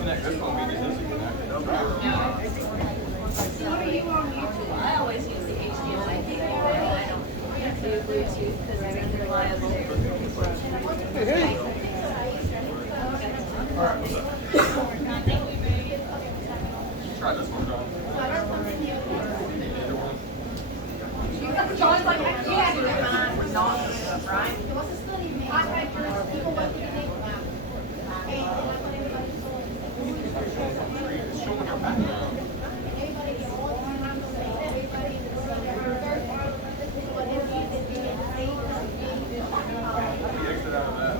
disconnect this one, we do this again. What are you on YouTube? I always use the HDMI cable. I don't do Bluetooth because it's unreliable. Hey. All right, what's up? Try this one, John. John's like, you had to get mine for not stuff, right? It's showing your background. He exit out of that.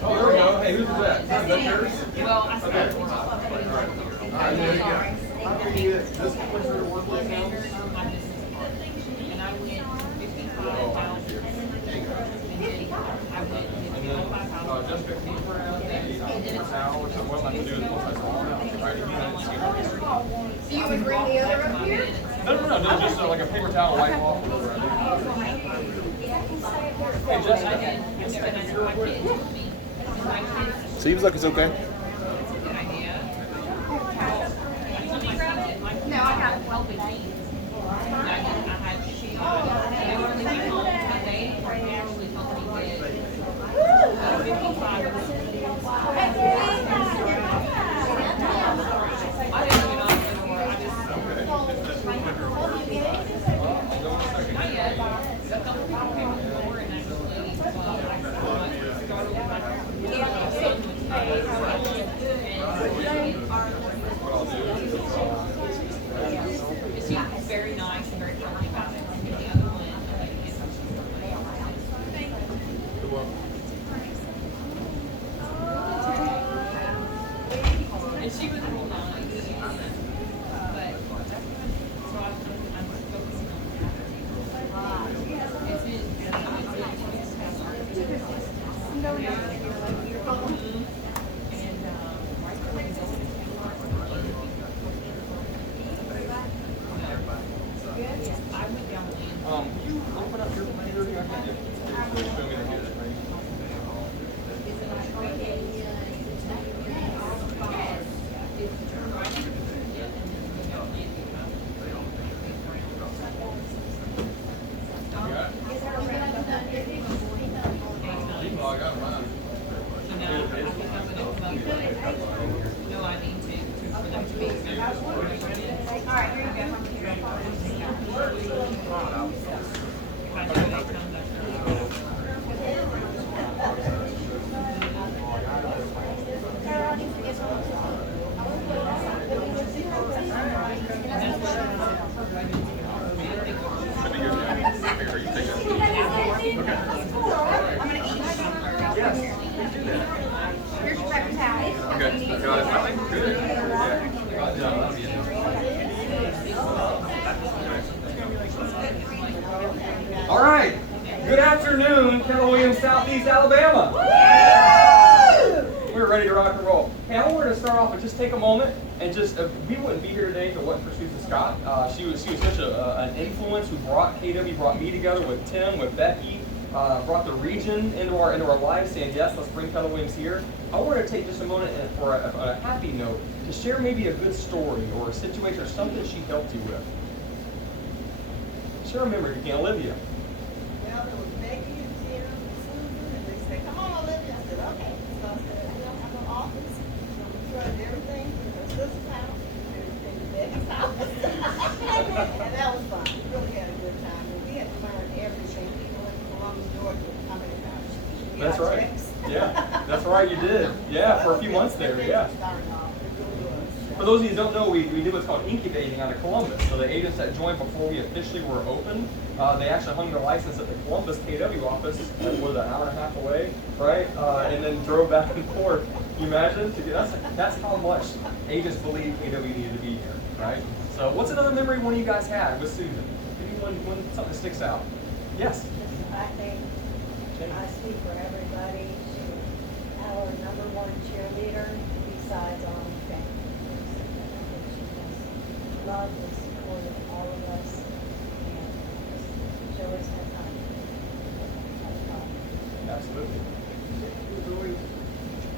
Oh, there we go. Hey, who's that? Is that yours? Well, I said Okay. All right, there you go. How do you get this one for work with now? and I went 55,000. I went And then, Jessica, can you print out the towel or something? What am I going to do with multi small now? Do you would bring the other up here? No, just like a paper towel, wipe off. Hey, Jessica. Seems like it's okay. No, I got it. It's very nice and very friendly about it. And the other one, and she was real nice. But so I'm focusing on that. It's I went down land. Can you open up your computer? I can't show me the here. Oh, I got mine. No, I need to. For them to be All right, here you go. Here's your paper towel. Okay, got it. I think we're good. All right. Good afternoon, Keller Williams, Southeast Alabama. We're ready to rock and roll. Hey, I wanted to start off and just take a moment and just, we wouldn't be here today if it wasn't for Susan Scott. She was such an influence who brought KW, brought me together with Tim, with Becky, brought the region into our lives, saying yes, let's bring Keller Williams here. I wanted to take just a moment and for a happy note to share maybe a good story or a situation or something she helped you with. Share a memory, you can, Olivia. Well, there was Becky and Tim and Susan, and they said, "Come on, Olivia." I said, "Okay." So I said, "We don't have no office. So we tried everything from her sister's house and everything to Becky's house." And that was fun. We really had a good time. And we had to learn every few That's hot right. chicks. Yeah, that's right, you did. Yeah, for a few months there, yeah. For those of you who don't know, we did what's called incubating out of Columbus. So the agents that joined before we officially were open, they actually hung their license at the Columbus KW office, that was an hour and a half away, right? And then drove back and forth. Can you imagine? That's how much agents believe KW needed to be here, right? So what's another memory one of you guys had with Susan? Maybe one something that sticks out. Yes? I think I speak for everybody. She was our #1 cheerleader besides on family. She just loved and supported all of us. And she always had time. Absolutely. It was always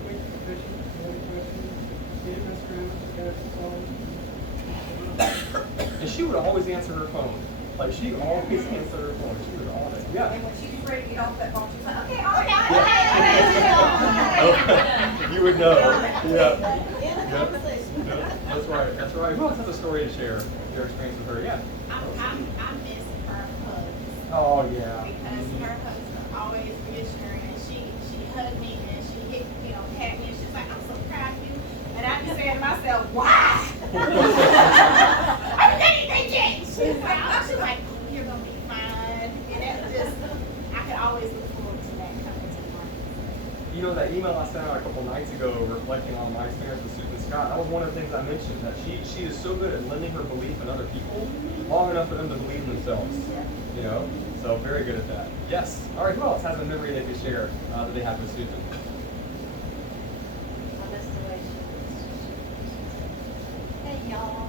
quick, efficient, no questions, didn't mess around, she got the phone. And she would always answer her phone. Like, she always answered her phone. She was on it. Yeah. And when she was ready to get off that phone, she was like, okay, okay. You would know. Yeah. In the conversation. Yeah. That's right. That's right. Who else has a story to share? Your experience with her? Yeah. I miss her hugs Oh, yeah. because her hugs are always reassuring, and she hugged me and she hit, pat me, and she was like, "I'm so proud of you." And I just said to myself, "Why? I'm anything yet." She's like, "Oh, you're gonna be fine," and it just, I could always look forward to that coming to the market. You know, that email I sent out a couple nights ago reflecting on my experience with Susan Scott, that was one of the things I mentioned, that she is so good at lending her belief in other people long enough for them to believe in themselves. You know? So very good at that. Yes. All right, who else has a memory they could share that they have with Susan? I miss the way she was. Hey, y'all.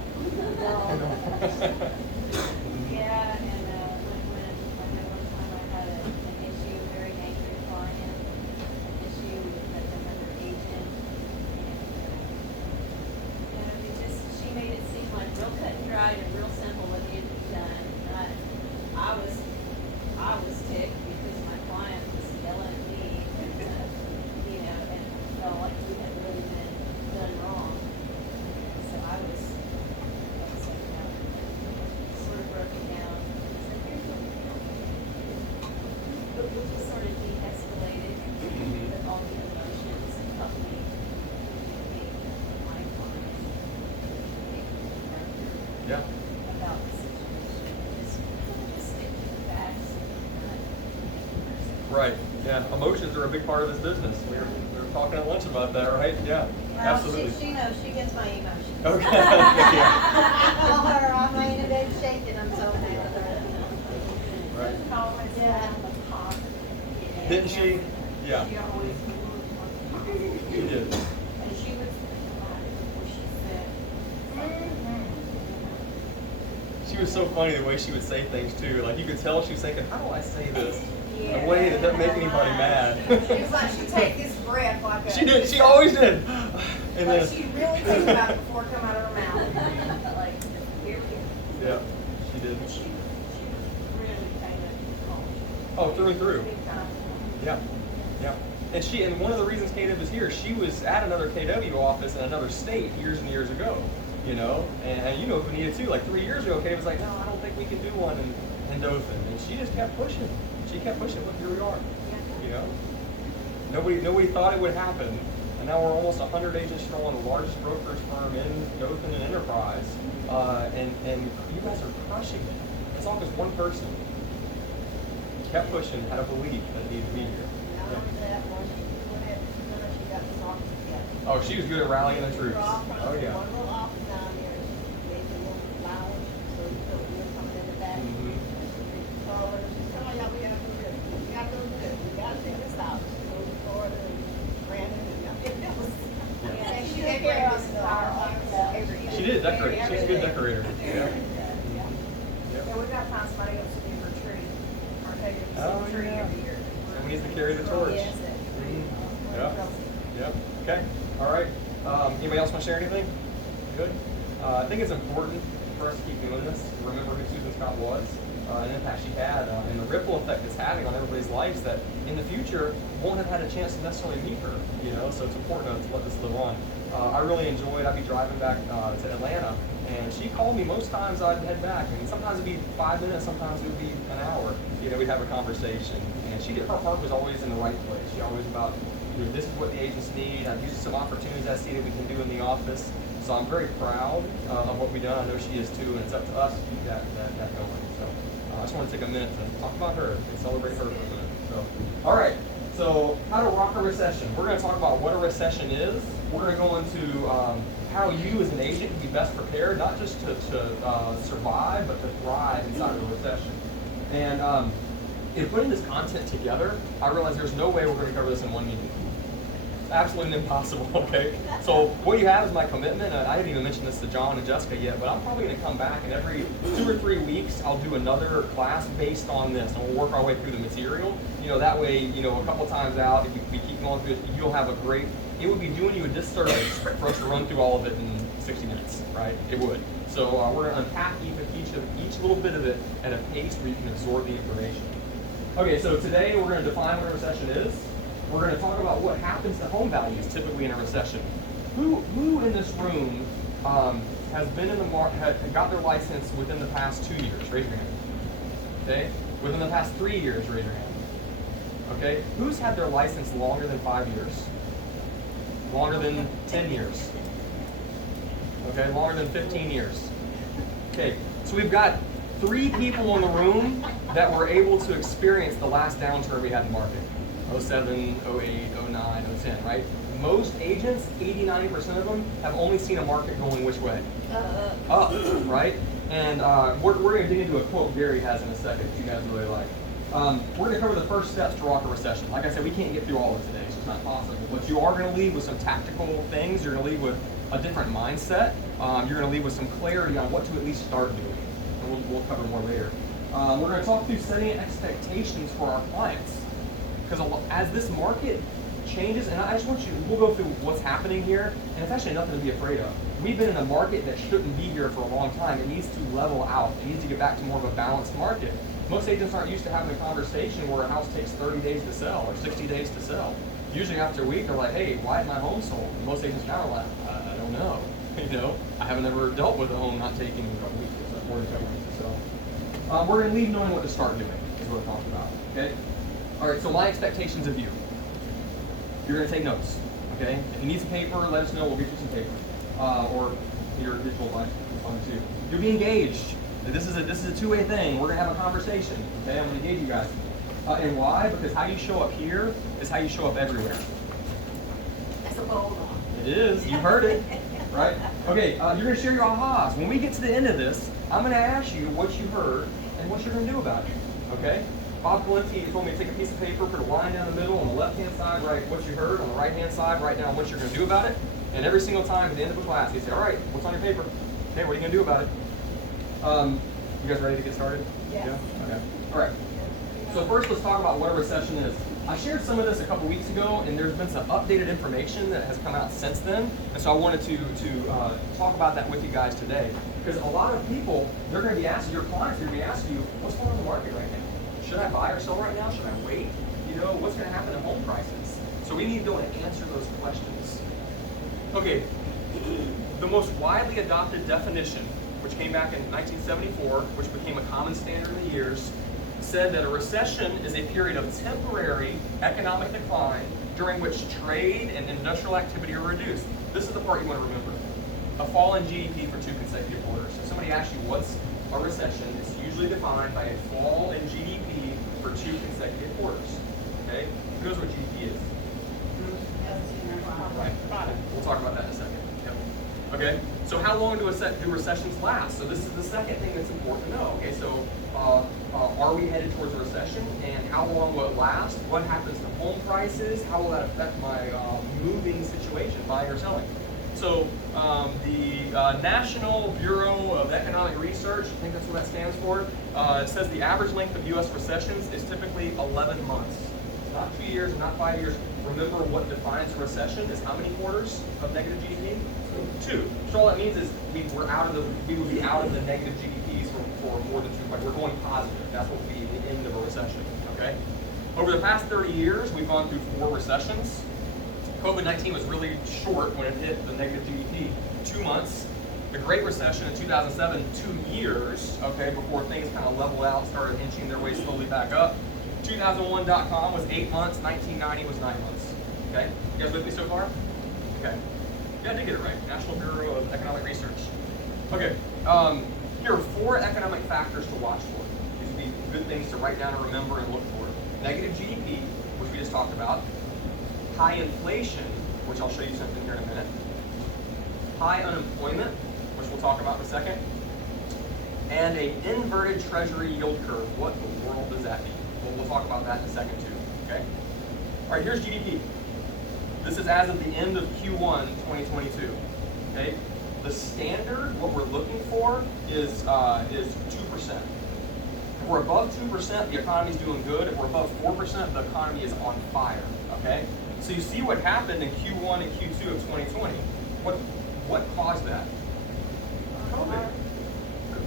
Yeah, and when one time I had an issue, a very angry client, an issue with another agent, and it just, she made it seem like real cut and dried and real simple what needed to be done. And I was ticked because my client was yelling at me, and felt like we had really been done wrong. So I was sort of broken down. So here's what we're doing. But we just sort of de-escalated with all the emotions and helped me communicate with my client, communicate with the director Yeah. about the situation. Just stick to the facts and not. Right. Yeah. Emotions are a big part of this business. We were talking at lunch about that, right? Yeah. Well, Absolutely. she knows, she gets my emotions. Okay. I tell her I'm laying in bed shaking, I'm so mad at her. Right. Always Yeah. have the positive. Didn't she? Yeah. She always was positive. She did. And she was before she said, She was so funny the way she would say things too. Like, you could tell she was thinking, how do I say this in a way that doesn't make anybody mad? She was like, she take this breath like a. She did. She always did. And Like then, she really think about it before it come out of her mouth. Like, here we go. yeah, she did. But she was really kind of calm. Oh, through and through. Big time. Yeah, yeah. And one of the reasons KW is here, she was at another KW office in another state years and years ago, you know? And you know Benita too, like 3 years ago, KW was like, no, I don't think we can do one in Dothan. And she just kept pushing. She kept pushing. Look, here we are, you know? Nobody thought it would happen. And now we're almost 100 agents strong, the largest brokerage firm in Dothan and Enterprise. And you guys are crushing it. It's all because one person kept pushing, had a belief that needed to be here. Not only that, when she got the socks together. Oh, she was good at rallying the troops. Oh, Oh, yeah. One little office down there, they did a little lounge, so you felt we were coming in the back. Mhm. Call her, she said, oh, yeah, we gotta do this, we gotta do this, we gotta take this out. She goes to Florida and Brandon and it was. And she took care decorated of this us entire all. office every year. She did decorate. She's a good decorator. Yeah. Yeah, we gotta find somebody else to do her tree. Our favorite Oh, tree yeah. every year. And we need to carry the torch. Yes, that tree. Mhm. Yeah. Yeah. Okay. All right. Anybody else want to share anything? Good. I think it's important for us to keep doing this. Remember who Susan Scott was, and the impact she had, and the ripple effect it's having on everybody's lives that in the future won't have had a chance to necessarily meet her. You know, so it's important to let this live on. I really enjoyed. I'd be driving back to Atlanta, And she called me most times I'd head back, and sometimes it'd be 5 minutes, sometimes it would be an hour. We'd have a conversation. And her heart was always in the right place. She always about, this is what the agents need. These are some opportunities I see that we can do in the office. So I'm very proud of what we've done. I know she is too, and it's up to us to keep that going. So I just want to take a minute to talk about her and celebrate her for a minute. So, all right. So how to rock a recession. We're going to talk about what a recession is. We're going to go into how you as an agent can be best prepared, not just to survive, but to thrive inside of a recession. And in putting this content together, I realized there's no way we're going to cover this in one meeting. Absolutely impossible, okay? So what you have is my commitment, and I didn't even mention this to John and Jessica yet, but I'm probably going to come back, and every 2 or 3 weeks, I'll do another class based on this, and we'll work our way through the material. That way, a couple times out, if we keep going through it, you'll have a great, it would be doing you a disservice for us to run through all of it in 60 minutes, right? It would. So we're going to unpack each little bit of it at a pace where you can absorb the information. Okay, so today we're going to define what a recession is. We're going to talk about what happens to home values typically in a recession. Who in this room has been in the market, got their license within the past 2 years? Raise your hand. Okay, within the past 3 years, raise your hand. Okay, who's had their license longer than 5 years? Longer than 10 years? Okay, longer than 15 years. Okay, so we've got 3 people in the room that were able to experience the last downturn we had in the market. 07, 08, 09, 010, right? Most agents, 80-90% of them, have only seen a market going which way? Up, right? And we're going to dig into a quote Gary has in a second that you guys really like. We're going to cover the first steps to rock a recession. Like I said, we can't get through all of it today, so it's not possible. But you are going to leave with some tactical things. You're going to leave with a different mindset. You're going to leave with some clarity on what to at least start doing. And we'll cover more later. We're going to talk through setting expectations for our clients. Because as this market changes, and I just want you, we'll go through what's happening here, and it's actually nothing to be afraid of. We've been in a market that shouldn't be here for a long time. It needs to level out. It needs to get back to more of a balanced market. Most agents aren't used to having a conversation where a house takes 30 days to sell or 60 days to sell. Usually after a week, they're like, hey, why is my home sold? And most agents now are like, I don't know. I haven't ever dealt with a home not taking a week or 42 weeks to sell. We're going to leave knowing what to start doing, is what we're talking about, okay? All right, so my expectations of you. You're going to take notes, okay? If you need some paper, let us know. We'll get you some paper. Or your digital device is fine too. You'll be engaged. This is a two-way thing. We're going to have a conversation, okay? I'm going to engage you guys. And why? Because how you show up here is how you show up everywhere. That's a bold one. It is. You heard it, right? Okay, you're going to share your ahas. When we get to the end of this, I'm going to ask you what you heard and what you're going to do about it, okay? Bob Valenti told me to take a piece of paper, put a line down the middle. On the left-hand side, write what you heard. On the right-hand side, write down what you're going to do about it. And every single time at the end of the class, you say, all right, what's on your paper? Okay, what are you going to do about it? You guys ready to get started? Yes. Yeah? Okay. All right. So first, let's talk about what a recession is. I shared some of this a couple weeks ago, and there's been some updated information that has come out since then. And so I wanted to talk about that with you guys today. Because a lot of people, they're going to be asking, your clients are going to be asking you, what's going on in the market right now? Should I buy or sell right now? Should I wait? What's going to happen to home prices? So we need to go and answer those questions. Okay, the most widely adopted definition, which came back in 1974, which became a common standard in the years, said that a recession is a period of temporary economic decline during which trade and industrial activity are reduced. This is the part you want to remember. A fall in GDP for 2 consecutive quarters. If somebody asks you what's a recession, it's usually defined by a fall in GDP for 2 consecutive quarters. Okay? Who knows what GDP is? Right. We'll talk about that in a second. Yep. Okay? So how long do recessions last? So this is the second thing that's important to know. Okay, so are we headed towards a recession? And how long will it last? What happens to home prices? How will that affect my moving situation, buying or selling? So the National Bureau of Economic Research, I think that's what that stands for, it says the average length of U.S. recessions is typically 11 months. Not 2 years, not 5 years. Remember what defines a recession is how many quarters of negative GDP? 2. So all that means is we would be out of the negative GDPs for more than 2. Like we're going positive. That's what would be the end of a recession. Okay. Over the past 30 years, we've gone through 4 recessions. COVID-19 was really short when it hit the negative GDP. 2 months. The Great Recession in 2007, 2 years, okay, before things kind of leveled out, started inching their way slowly back up. 2001.com was 8 months, 1990 was 9 months. Okay, you guys with me so far? Okay, yeah, I did get it right. National Bureau of Economic Research. Okay, here are 4 economic factors to watch for. These would be good things to write down and remember and look for. Negative GDP, which we just talked about. High inflation, which I'll show you something here in a minute. High unemployment, which we'll talk about in a second. And an inverted treasury yield curve. What the world does that mean? Well, we'll talk about that in a second too, okay? All right, here's GDP. This is as of the end of Q1 2022, okay? The standard, what we're looking for is 2%. If we're above 2%, the economy's doing good. If we're above 4%, the economy is on fire, okay? So you see what happened in Q1 and Q2 of 2020. What caused that?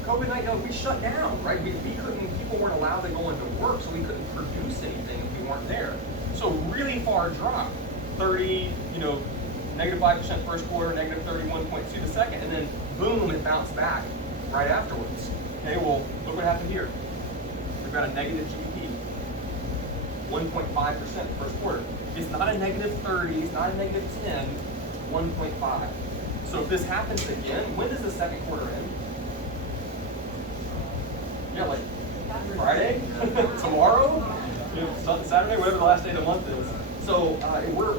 COVID-19, we shut down, right? We couldn't, people weren't allowed to go into work, so we couldn't produce anything if we weren't there. So really far drop, 30, negative 5% first quarter, negative 31.2 the second, and then boom, it bounced back right afterwards. Okay, well, look what happened here. We've got a negative GDP, 1.5% first quarter. It's not a negative 30, it's not a negative 10, 1.5. So if this happens again, when does the second quarter end? Yeah, like Friday, tomorrow, Saturday, whatever the last day of the month is. So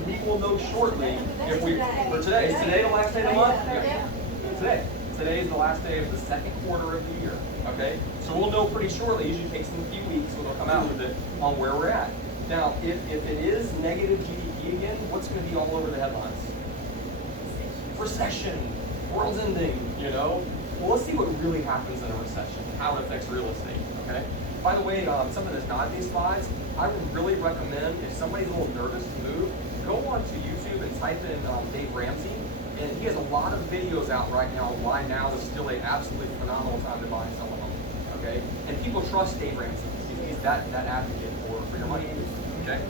we will know shortly if we, for today, is today the last day of the month? Yeah. Today. Today is the last day of the second quarter of the year, okay? So we'll know pretty shortly, usually takes them a few weeks when they'll come out with it on where we're at. Now, if it is negative GDP again, what's going to be all over the headlines? Recession, world's ending, Well, let's see what really happens in a recession and how it affects real estate, okay? By the way, something that's not in these slides, I would really recommend, if somebody's a little nervous to move, go onto YouTube and type in Dave Ramsey, and he has a lot of videos out right now on why now is still an absolutely phenomenal time to buy and sell a home, okay? And people trust Dave Ramsey. He's that advocate for your money, okay?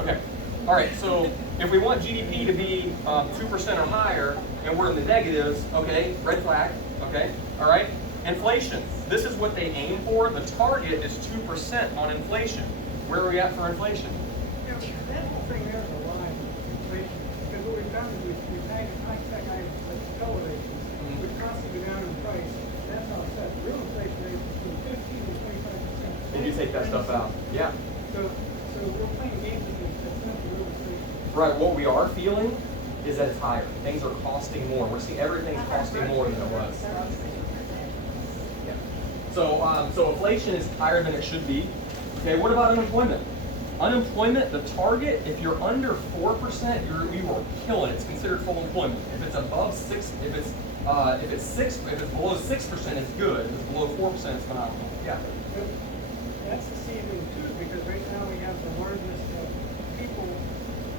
Okay. All right, so if we want GDP to be 2% or higher, and we're in the negatives, okay, red flag, okay, all right? Inflation, this is what they aim for. The target is 2% on inflation. Where are we at for inflation? Yeah, that whole thing there is a lie, inflation. Because what we've done is we've had high-tech items like television, which constantly go down in price. That's all set. Real inflation rate is between 15 and 25%. If you take that stuff out, yeah. So we're playing games with this. That's not the real inflation. Right, what we are feeling is that it's higher. Things are costing more. We're seeing everything's costing more than it was. Yeah. So inflation is higher than it should be. Okay, what about unemployment? Unemployment, the target, if you're under 4%, you are killing it. It's considered full employment. If it's above 6, if it's below 6%, it's good. If it's below 4%, it's phenomenal. Yeah. But that's the same thing too, because right now we have the largest people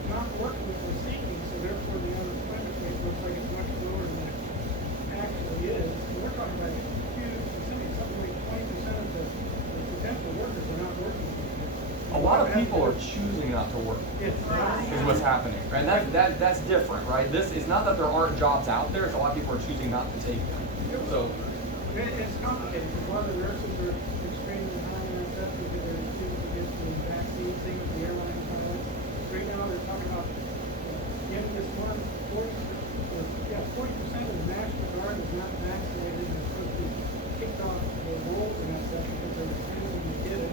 not working with their savings, so therefore the unemployment rate looks like it's much lower than it actually is. So we're talking about a huge percentage, something like 20% of the potential workers are not working. A lot of people are choosing not to work. Yes. Is what's happening, and that's different, right? This is not that there aren't jobs out there; it's a lot of people are choosing not to take them. So It's complicated. A lot of the nurses are extremely high in their stuff because they're refusing to get the vaccine. Same with the airline pilots. Right now they're talking about the end of this month, 40% of the National Guard is not vaccinated, and it's supposed to be kicked off the rolls and that stuff because they're refusing to get it.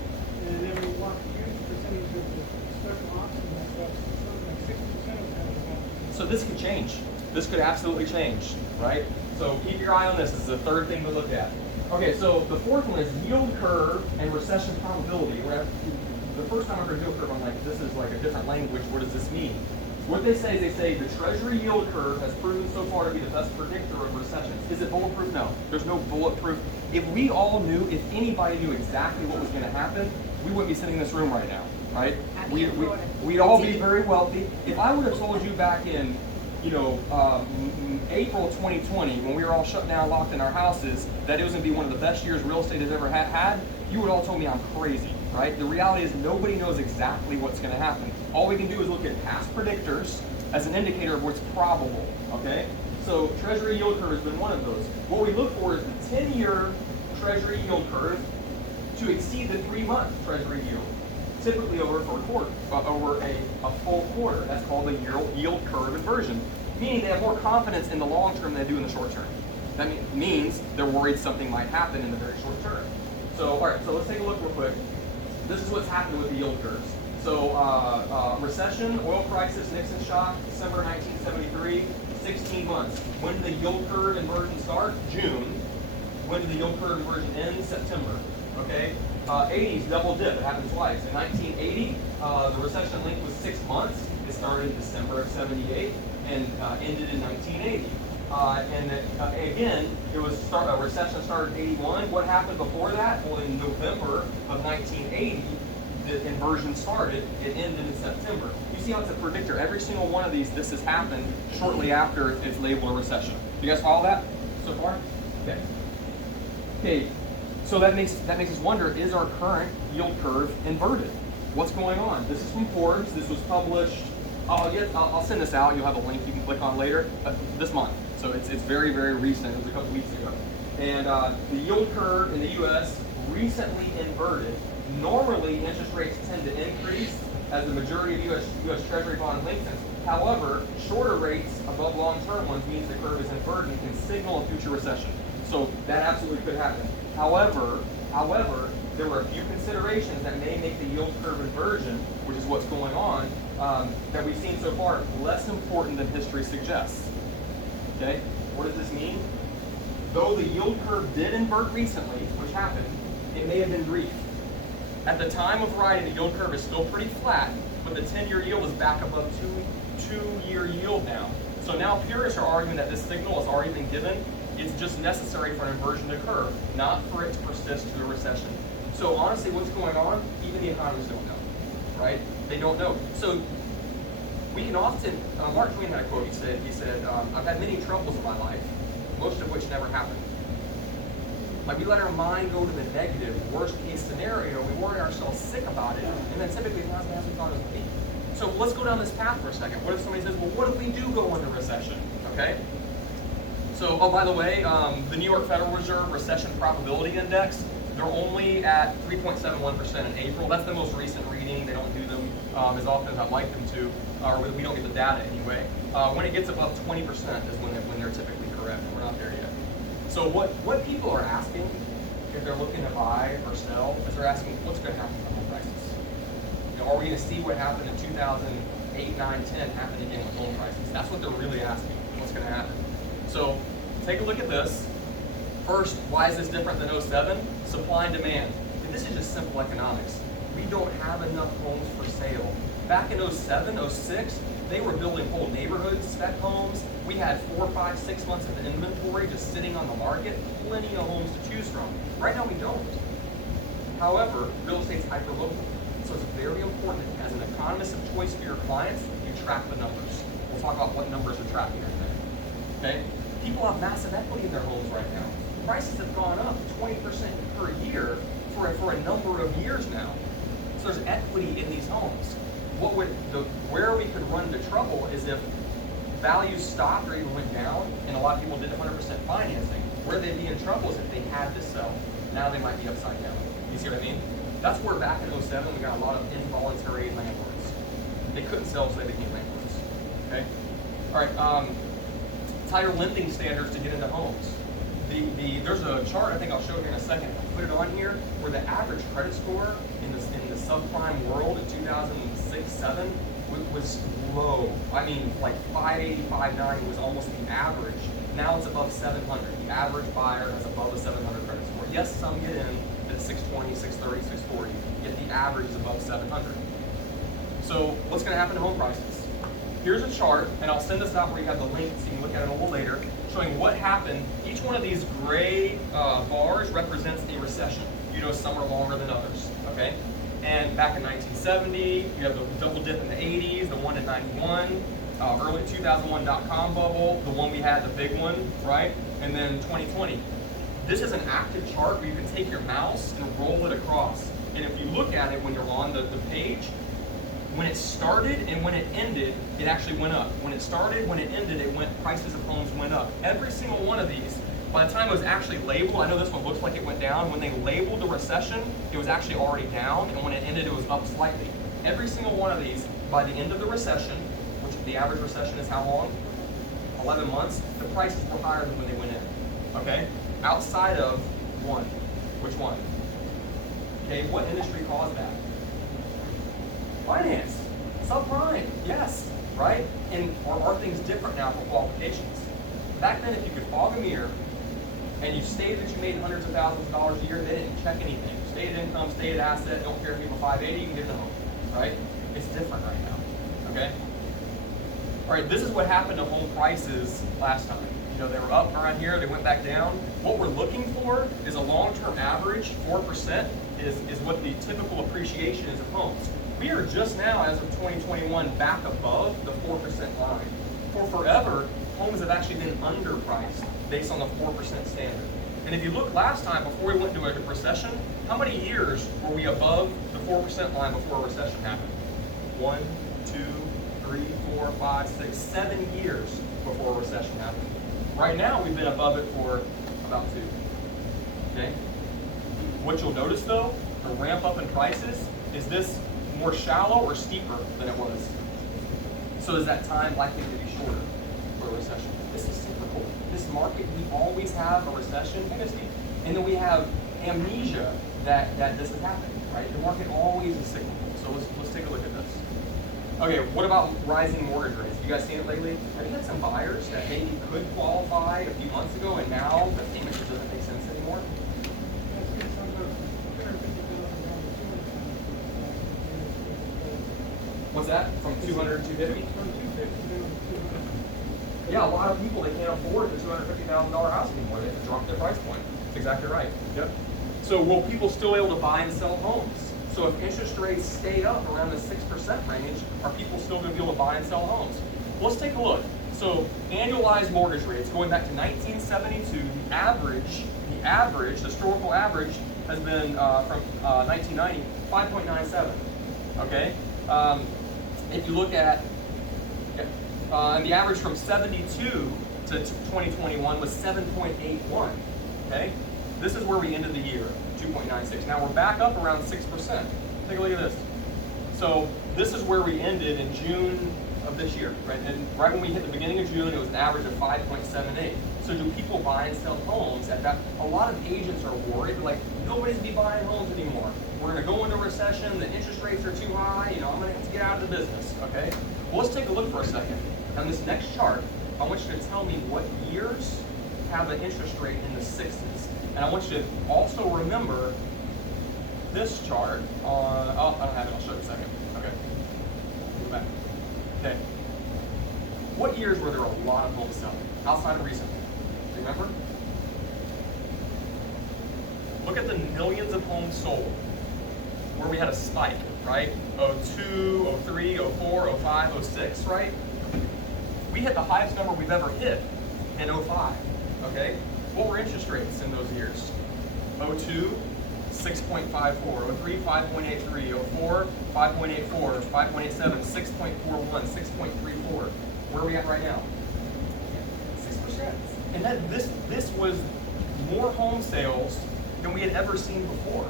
And then we want a huge percentage of the special ops and that stuff, something like 60% of that is vaccinated. So this could change. This could absolutely change, right? So keep your eye on this. This is the third thing to look at. Okay, so the fourth one is yield curve and recession probability. The first time I heard yield curve, I'm like, this is like a different language. What does this mean? What they say is the Treasury yield curve has proven so far to be the best predictor of recessions. Is it bulletproof? No. There's no bulletproof. If we all knew, if anybody knew exactly what was going to happen, we wouldn't be sitting in this room right now, right? We'd all be very wealthy. If I would have told you back in, April 2020, when we were all shut down, locked in our houses, that it was going to be one of the best years real estate has ever had, you would all told me I'm crazy, right? The reality is nobody knows exactly what's going to happen. All we can do is look at past predictors as an indicator of what's probable, okay? So Treasury yield curve has been one of those. What we look for is the 10-year Treasury yield curve to exceed the 3-month Treasury yield, typically over a full quarter. That's called the yield curve inversion, meaning they have more confidence in the long term than they do in the short term. That means they're worried something might happen in the very short term. So, all right, so let's take a look real quick. This is what's happened with the yield curves. So, recession, oil crisis, Nixon shock, December 1973, 16 months. When did the yield curve inversion start? June. When did the yield curve inversion end? September. Okay. 80s double dip. It happened twice. In 1980, the recession length was 6 months. It started in December of 78 and ended in 1980. Again, it was a recession started in 81. What happened before that? Well, in November of 1980, the inversion started. It ended in September. You see how it's a predictor. Every single one of these, this has happened shortly after it's labeled a recession. You guys follow that so far? Okay. Okay. So that makes us wonder: is our current yield curve inverted? What's going on? This is from Forbes. This was published. I'll send this out. You'll have a link you can click on later. This month. So it's very, very recent. It was a couple weeks ago. And the yield curve in the U.S. recently inverted. Normally, interest rates tend to increase as the majority of U.S. Treasury bond lengthens. However, shorter rates above long-term ones means the curve is inverted and can signal a future recession. So that absolutely could happen. However, there were a few considerations that may make the yield curve inversion, which is what's going on, that we've seen so far, less important than history suggests. Okay, what does this mean? Though the yield curve did invert recently, which happened, it may have been brief. At the time of writing, the yield curve is still pretty flat, but the 10-year yield is back above two-year yield now. So now purists are arguing that this signal has already been given. It's just necessary for an inversion to occur, not for it to persist to a recession. So honestly, what's going on? Even the economists don't know, right? They don't know. So we can often, Mark Twain had a quote. He said, I've had many troubles in my life, most of which never happened. Like, we let our mind go to the negative, worst case scenario, we worry ourselves sick about it, and then typically it's not as bad as we thought it would be. So let's go down this path for a second. What if somebody says, well, what if we do go into recession? Okay? So, oh, by the way, the New York Federal Reserve Recession Probability Index, they're only at 3.71% in April. That's the most recent reading. They don't do them as often as I'd like them to, or we don't get the data anyway. When it gets above 20% is when they're typically correct. We're not there yet. So what people are asking, if they're looking to buy or sell, is they're asking, what's going to happen to home prices? You know, are we going to see what happened in 2008, 9, 10 happen again with home prices? That's what they're really asking. What's going to happen? So take a look at this. First, why is this different than 07? Supply and demand. This is just simple economics. We don't have enough homes for sale. Back in 07, 06, they were building whole neighborhoods, spec homes. We had 4, 5, 6 months of inventory just sitting on the market, plenty of homes to choose from. Right now we don't. However, real estate's hyper-local. So it's very important as an economist of choice for your clients, you track the numbers. We'll talk about what numbers are tracking in a minute. Okay? People have massive equity in their homes right now. Prices have gone up 20% per year for a number of years now. So there's equity in these homes. Where we could run into trouble is if values stopped or even went down, and a lot of people did 100% financing. Where they'd be in trouble is if they had to sell. Now they might be upside down. You see what I mean? That's where back in 07 we got a lot of involuntary landlords. They couldn't sell, so they became landlords. Okay? All right. Tighter lending standards to get into homes. There's a chart I think I'll show here in a second. I'll put it on here where the average credit score in the subprime world in 2006-07 was low. I mean, like 580, 590 was almost the average. Now it's above 700. The average buyer has above a 700 credit score. Yes, some get in at 620, 630, 640. Yet the average is above 700. So what's going to happen to home prices? Here's a chart, and I'll send this out where you have the link so you can look at it a little later, showing what happened. Each one of these gray bars represents a recession. You know, some are longer than others, okay? And back in 1970, you have the double dip in the 80s, the one in 91, early 2001 dot-com bubble, the one we had, the big one, right? And then 2020. This is an active chart where you can take your mouse and roll it across. And if you look at it when you're on the page, When it started and when it ended, it actually went up. When it started, when it ended, prices of homes went up. Every single one of these, by the time it was actually labeled, I know this one looks like it went down. When they labeled the recession, it was actually already down, and when it ended, it was up slightly. Every single one of these, by the end of the recession, which the average recession is how long? 11 months, the prices were higher than when they went in, okay? Outside of one. Which one? Okay, what industry caused that? Finance, subprime, yes, right? And are things different now for qualifications? Back then, if you could fog a mirror and you stated that you made hundreds of thousands of dollars a year, they didn't check anything. Stated income, stated asset, don't care if you have a 580, you can get in the home, right? It's different right now, okay? All right, this is what happened to home prices last time. You know, they were up around here, they went back down. What we're looking for is a long-term average, 4% is what the typical appreciation is of homes. We are just now, as of 2021, back above the 4% line. For forever, homes have actually been underpriced based on the 4% standard. And if you look last time, before we went into a recession, how many years were we above the 4% line before a recession happened? 1, 2, 3, 4, 5, 6, 7 years before a recession happened. Right now, we've been above it for about 2. Okay? What you'll notice though, the ramp up in prices, is this more shallow or steeper than it was? So is that time likely to be shorter for a recession? This is cyclical. This market, we always have a recession, and then we have amnesia that this is happening, right? The market always is cyclical. So let's take a look at this. Okay, what about rising mortgage rates? You guys seen it lately? Have you had some buyers that maybe could qualify a few months ago and now the payment just doesn't make sense anymore? What's that? From 200 to 250? Yeah, a lot of people, they can't afford the $250,000 house anymore. They have to drop their price point. That's exactly right. Yep. So will people still be able to buy and sell homes? So if interest rates stay up around the 6% range, are people still going to be able to buy and sell homes? Let's take a look. So annualized mortgage rates going back to 1972, the average, the historical average has been from 1990, 5.97. Okay. If you look at, and the average from 72 to 2021 was 7.81. Okay. This is where we ended the year, 2.96. Now we're back up around 6%. Take a look at this. So this is where we ended in June of this year, right? And right when we hit the beginning of June, it was an average of 5.78. So do people buy and sell homes at that? A lot of agents are worried, like nobody's gonna be buying homes anymore. We're gonna go into a recession, the interest rates are too high, you know, I'm gonna have to get out of the business, okay? Well, let's take a look for a second. On this next chart, I want you to tell me what years have an interest rate in the 60s. And I want you to also remember this chart on, oh, I don't have it, I'll show you in a second. Okay, go back. Okay, what years were there a lot of homes selling, outside of recent? Remember? Look at the millions of homes sold, where we had a spike, right? 02, 03, 04, 05, 06, right? We hit the highest number we've ever hit in 05, okay? What were interest rates in those years? 02, 6.54, 03, 5.83, 04, 5.84, 5.87, 6.41, 6.34. Where are we at right now? 6%. And this was more home sales than we had ever seen before.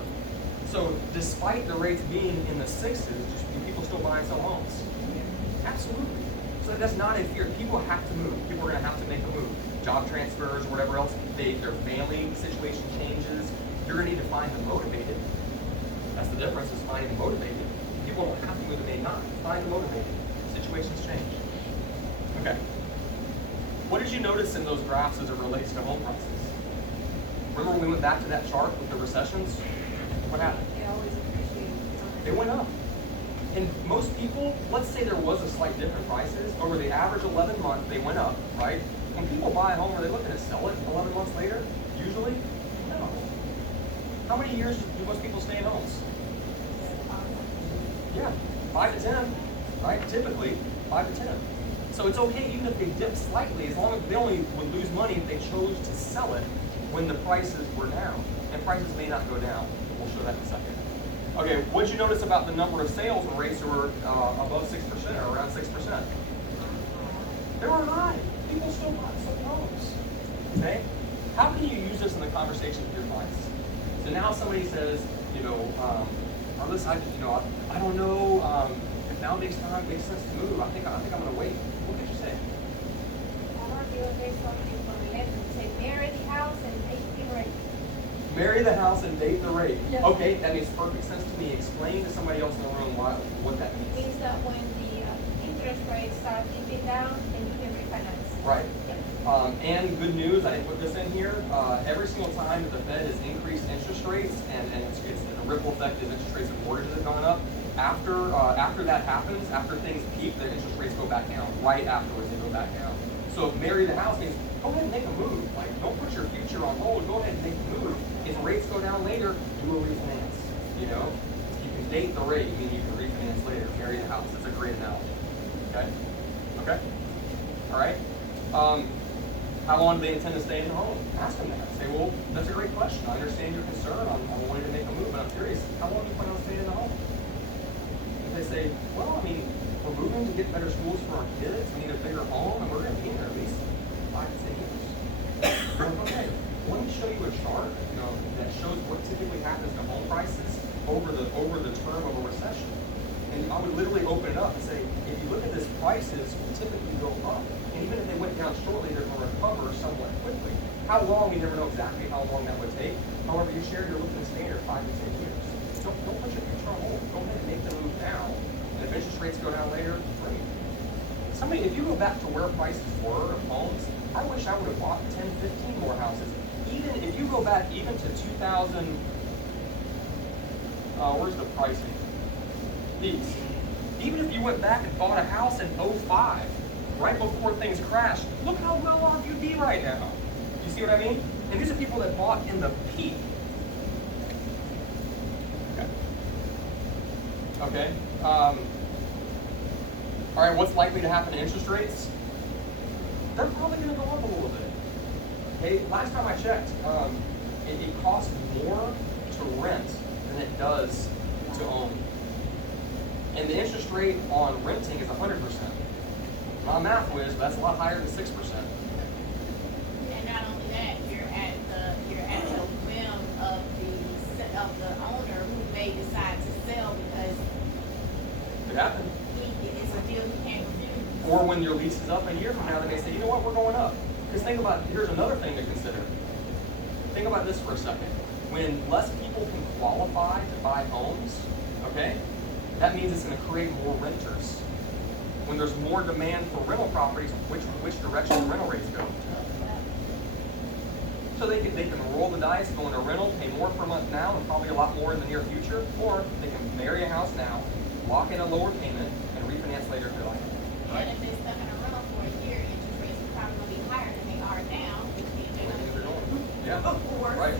So despite the rates being in the 6s, just people still buy and sell homes. Absolutely. So that's not a fear. People have to move. People are going to have to make a move. Job transfers or whatever else, their family situation changes. You're going to need to find them motivated. That's the difference, is finding them motivated. People don't have to move, they may not. Find them motivated. Situations change. Okay. What did you notice in those graphs as it relates to home prices? Remember when we went back to that chart with the recessions? What happened? They always appreciate it. They went up. And most people, let's say there was a slight dip in prices, over the average 11 months, they went up, right? When people buy a home, are they looking to sell it 11 months later? Usually, no. How many years do most people stay in homes? Yeah, 5 to 10, right? Typically, 5 to 10. So it's okay even if they dip slightly, as long as they only would lose money if they chose to sell it when the prices were down. And prices may not go down. We'll show that in a second. Okay, what'd you notice about the number of sales when rates were above 6% or around 6%? They were high. People still bought some homes. Okay? How can you use this in the conversation with your clients? So now somebody says, you know, Arliss, I don't know if now makes sense to move. I think I'm going to wait. What did you say? I want you to do something for the lesson. Say, marry the house and make the rate. Marry the house and date the rate. Yeah. Okay, that makes perfect sense to me. Explain to somebody else in the room what that means. Means that when the interest rates start dipping down, then you can refinance. Right. And good news, I didn't put this in here. Every single time that the Fed has increased interest rates, and it's a ripple effect as interest rates and mortgages have gone up, after that happens, after things peak, the interest rates go back down. Right afterwards, they go back down. So marry the house means go ahead and make a move. Like, don't put your future on hold. Go ahead and make a move. If rates go down later, do a refinance. You know, you can date the rate. I mean, you can refinance later. Marry the house. It's a great analogy. Okay. Okay. All right. How long do they intend to stay in the home? Ask them that. Say, well, that's a great question. I understand your concern on wanting to make a move, but I'm curious, how long do you plan on staying in the home? If they say, well, I mean, we're moving to get better schools for our kids, we need a bigger home, and we're going to be here at least 5 to 10 years. Okay, let me show you a chart, that shows what typically happens to home prices over the term of a recession. And I would literally open it up and say, if you look at this, prices will typically go up. And even if they went down shortly, they're going to recover somewhat quickly. How long, we never know exactly how long that would take. However, you share your looking standard 5 to 10 years. Don't put your future on hold. Go ahead and make the move now. And if interest rates go down later, great. If you go back to where prices were of homes, I wish I would have bought 10, 15 more houses. Even if you go back even to 2000, where's the pricing? These. Even if you went back and bought a house in 05, right before things crashed, look how well off you'd be right now. You see what I mean? And these are people that bought in the peak. Okay. All right, what's likely to happen to interest rates? They're probably going to go up a little bit. Okay, last time I checked, it costs more to rent than it does to own. And the interest rate on renting is 100%. Not a math whiz, but that's a lot higher than 6%. And not only that, you're at the whim of the owner who may decide to sell because It happened. it's a deal he can't refuse. Or when your lease is up a year from now, they may say, you know what, we're going up. Because here's another thing to consider. Think about this for a second. When less people can qualify to buy homes, okay, that means it's going to create more renters. When there's more demand for rental properties, which direction the rental rates go? So they can roll the dice, go into rental, pay more per month now, and probably a lot more in the near future, or they can marry a house now, lock in a lower payment, and refinance later if they like. And if they stuck in a rental for a year, interest rates are probably going to be higher than they are now, which means they're going to be Yeah. Right.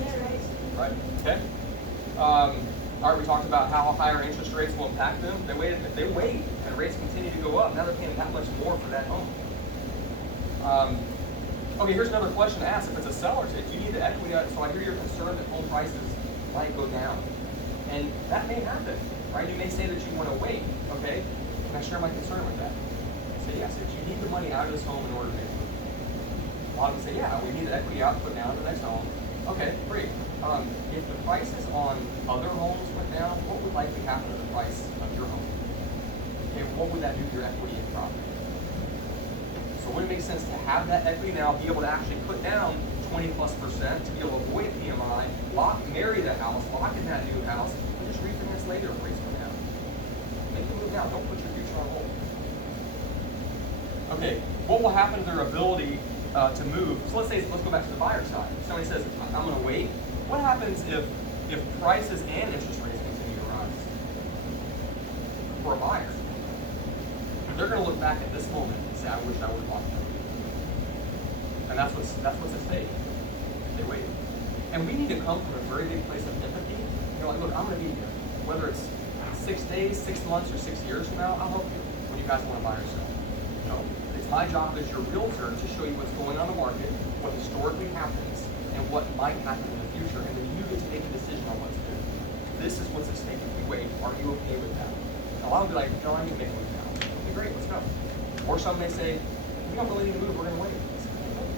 Right. Okay. All right. We talked about how higher interest rates will impact them. If they wait and rates continue to go up, now they're paying that much more for that home. Okay. Here's another question to ask: if it's a seller, do you need the equity? So I hear you're concerned that home prices might go down, and that may happen. Right? You may say that you want to wait. Okay. Can I share my concern with that? Say yes. If you need the money out of this home in order to make a move. A lot of them say, yeah, we need the equity out to put down the next home. Okay, great. If the prices on other homes went down, what would likely happen to the price of your home? Okay, what would that do to your equity in property? So would it make sense to have that equity now, be able to actually put down 20+%, to be able to avoid PMI, marry the house, lock in that new house, and just refinance later if rates go down? Make the move now. Don't put your future on hold. Okay, what will happen to their ability to move? So let's go back to the buyer side. Somebody says, I'm going to wait. What happens if prices and interest rates continue to rise? For a buyer, they're going to look back at this moment and say, I wish I would have bought that. And that's what's at stake. They wait. And we need to come from a very big place of empathy. Like, look, I'm going to be here. Whether it's 6 days, 6 months, or 6 years from now, I'll help you when you guys want to buy or sell. It's my job as your realtor to show you what's going on in the market, what historically happens, and what might happen in the future, and then you get to make a decision on what to do. this is what's at stake if we wait. Are you okay with that? And a lot will be like, no, I need to make a move now. Okay, great, let's go. Or some may say, we don't really need to move, we're gonna wait.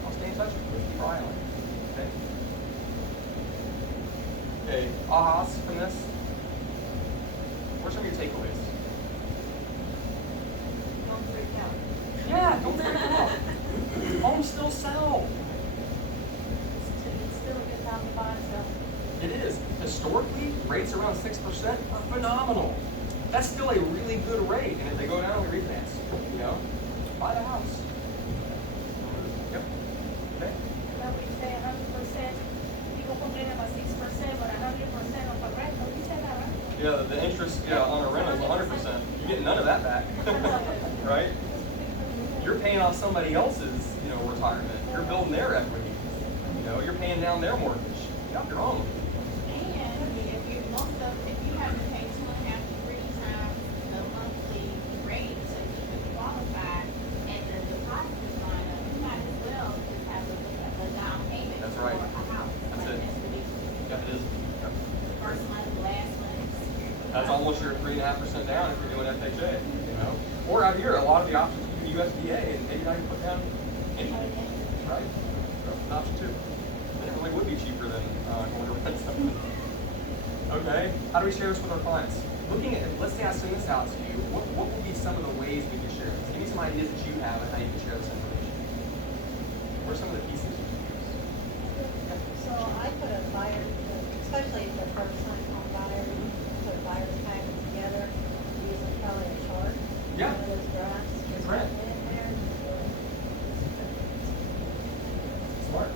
I'll stay in touch with you, let's keep our eye on it. Okay? Okay, ahas from this. What are some of your takeaways? Don't freak out. Yeah, don't freak out. Homes still sell. It's still a good time to buy and sell. It is. Historically, rates around 6% are phenomenal. That's still a really good rate. And if they go down, we refinance. You know? Buy the house. Yep. Okay. Now we say 100%, people complain about 6%, but 100% of the rent, you said that, right? Yeah, the interest on a rent is 100%. You get none of that back. Right? You're paying off somebody else's, retirement. You're building their equity. You're paying down their mortgage. You got your own. And if you have to pay 2.5 to 3 times the monthly rate to even qualify, and the deposit is going up, you might as well just have a down payment That's for right. a house. That's it. That's ridiculous. Yep, it is. Yep. First month, last month. That's almost your 3.5% down if you're doing FHA, Or out here, a lot of the options you do USDA, and maybe not even put down anything, right? So, an option too. And it really would be cheaper than going to rent something. Okay, how do we share this with our clients? Looking at, let's say I send this out to you, what would be some of the ways we can share this? Give me some ideas that you have on how you can share this information. What are some of the pieces you can use? So I put a buyer, especially if they're first time home buyers, put a buyer's package together, using probably a chart. Yeah. One of those graphs, just Right. put it in there. Smart.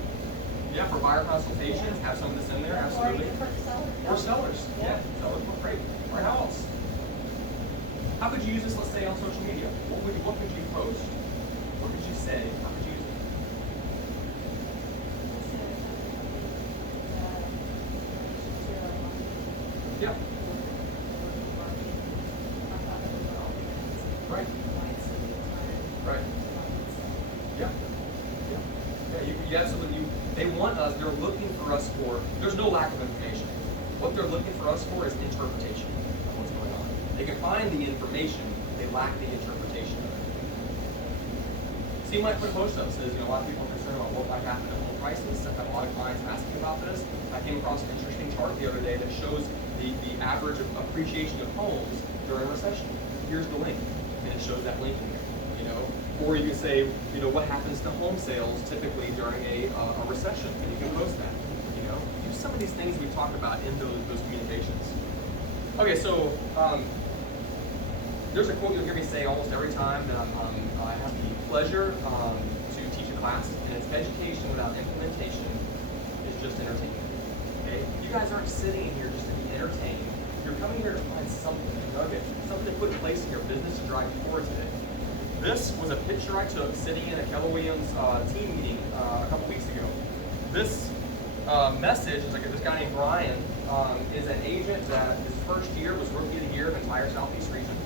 Yeah, for buyer consultations, have some of this in there, Or absolutely. even for sellers. Or sellers, yeah, sellers look great. Or how else? How could you use this, let's say, on social media? What could you post? What could you say? How could you use it? Yeah. Right. Right. Yeah. Yeah. Yeah, you absolutely, they want us, they're looking for us for, there's no lack of information. What they're looking for us for is interpretation of what's going on. They can find the information, they lack the interpretation of it. See my quick post up says, a lot of people are concerned about what might happen to home prices. I've had a lot of clients asking about this. I came across an interesting chart the other day that shows the average of appreciation of homes during a recession. Here's the link, and it shows that link in there. Or you can say, what happens to home sales typically during a recession, and you can post that. Use some of these things we talk about in those communications. Okay, so there's a quote you'll hear me say almost every time that I have the pleasure to teach a class, and it's education without implementation is just entertainment. Okay, you guys aren't sitting here just to be entertained. You're coming here to find something, a nugget, something to put in place in your business to drive forward today. This was a picture I took sitting in a Keller Williams team meeting a couple weeks ago. This message is like this guy named Brian is an agent that his first year was Rookie of the Year in the entire Southeast region,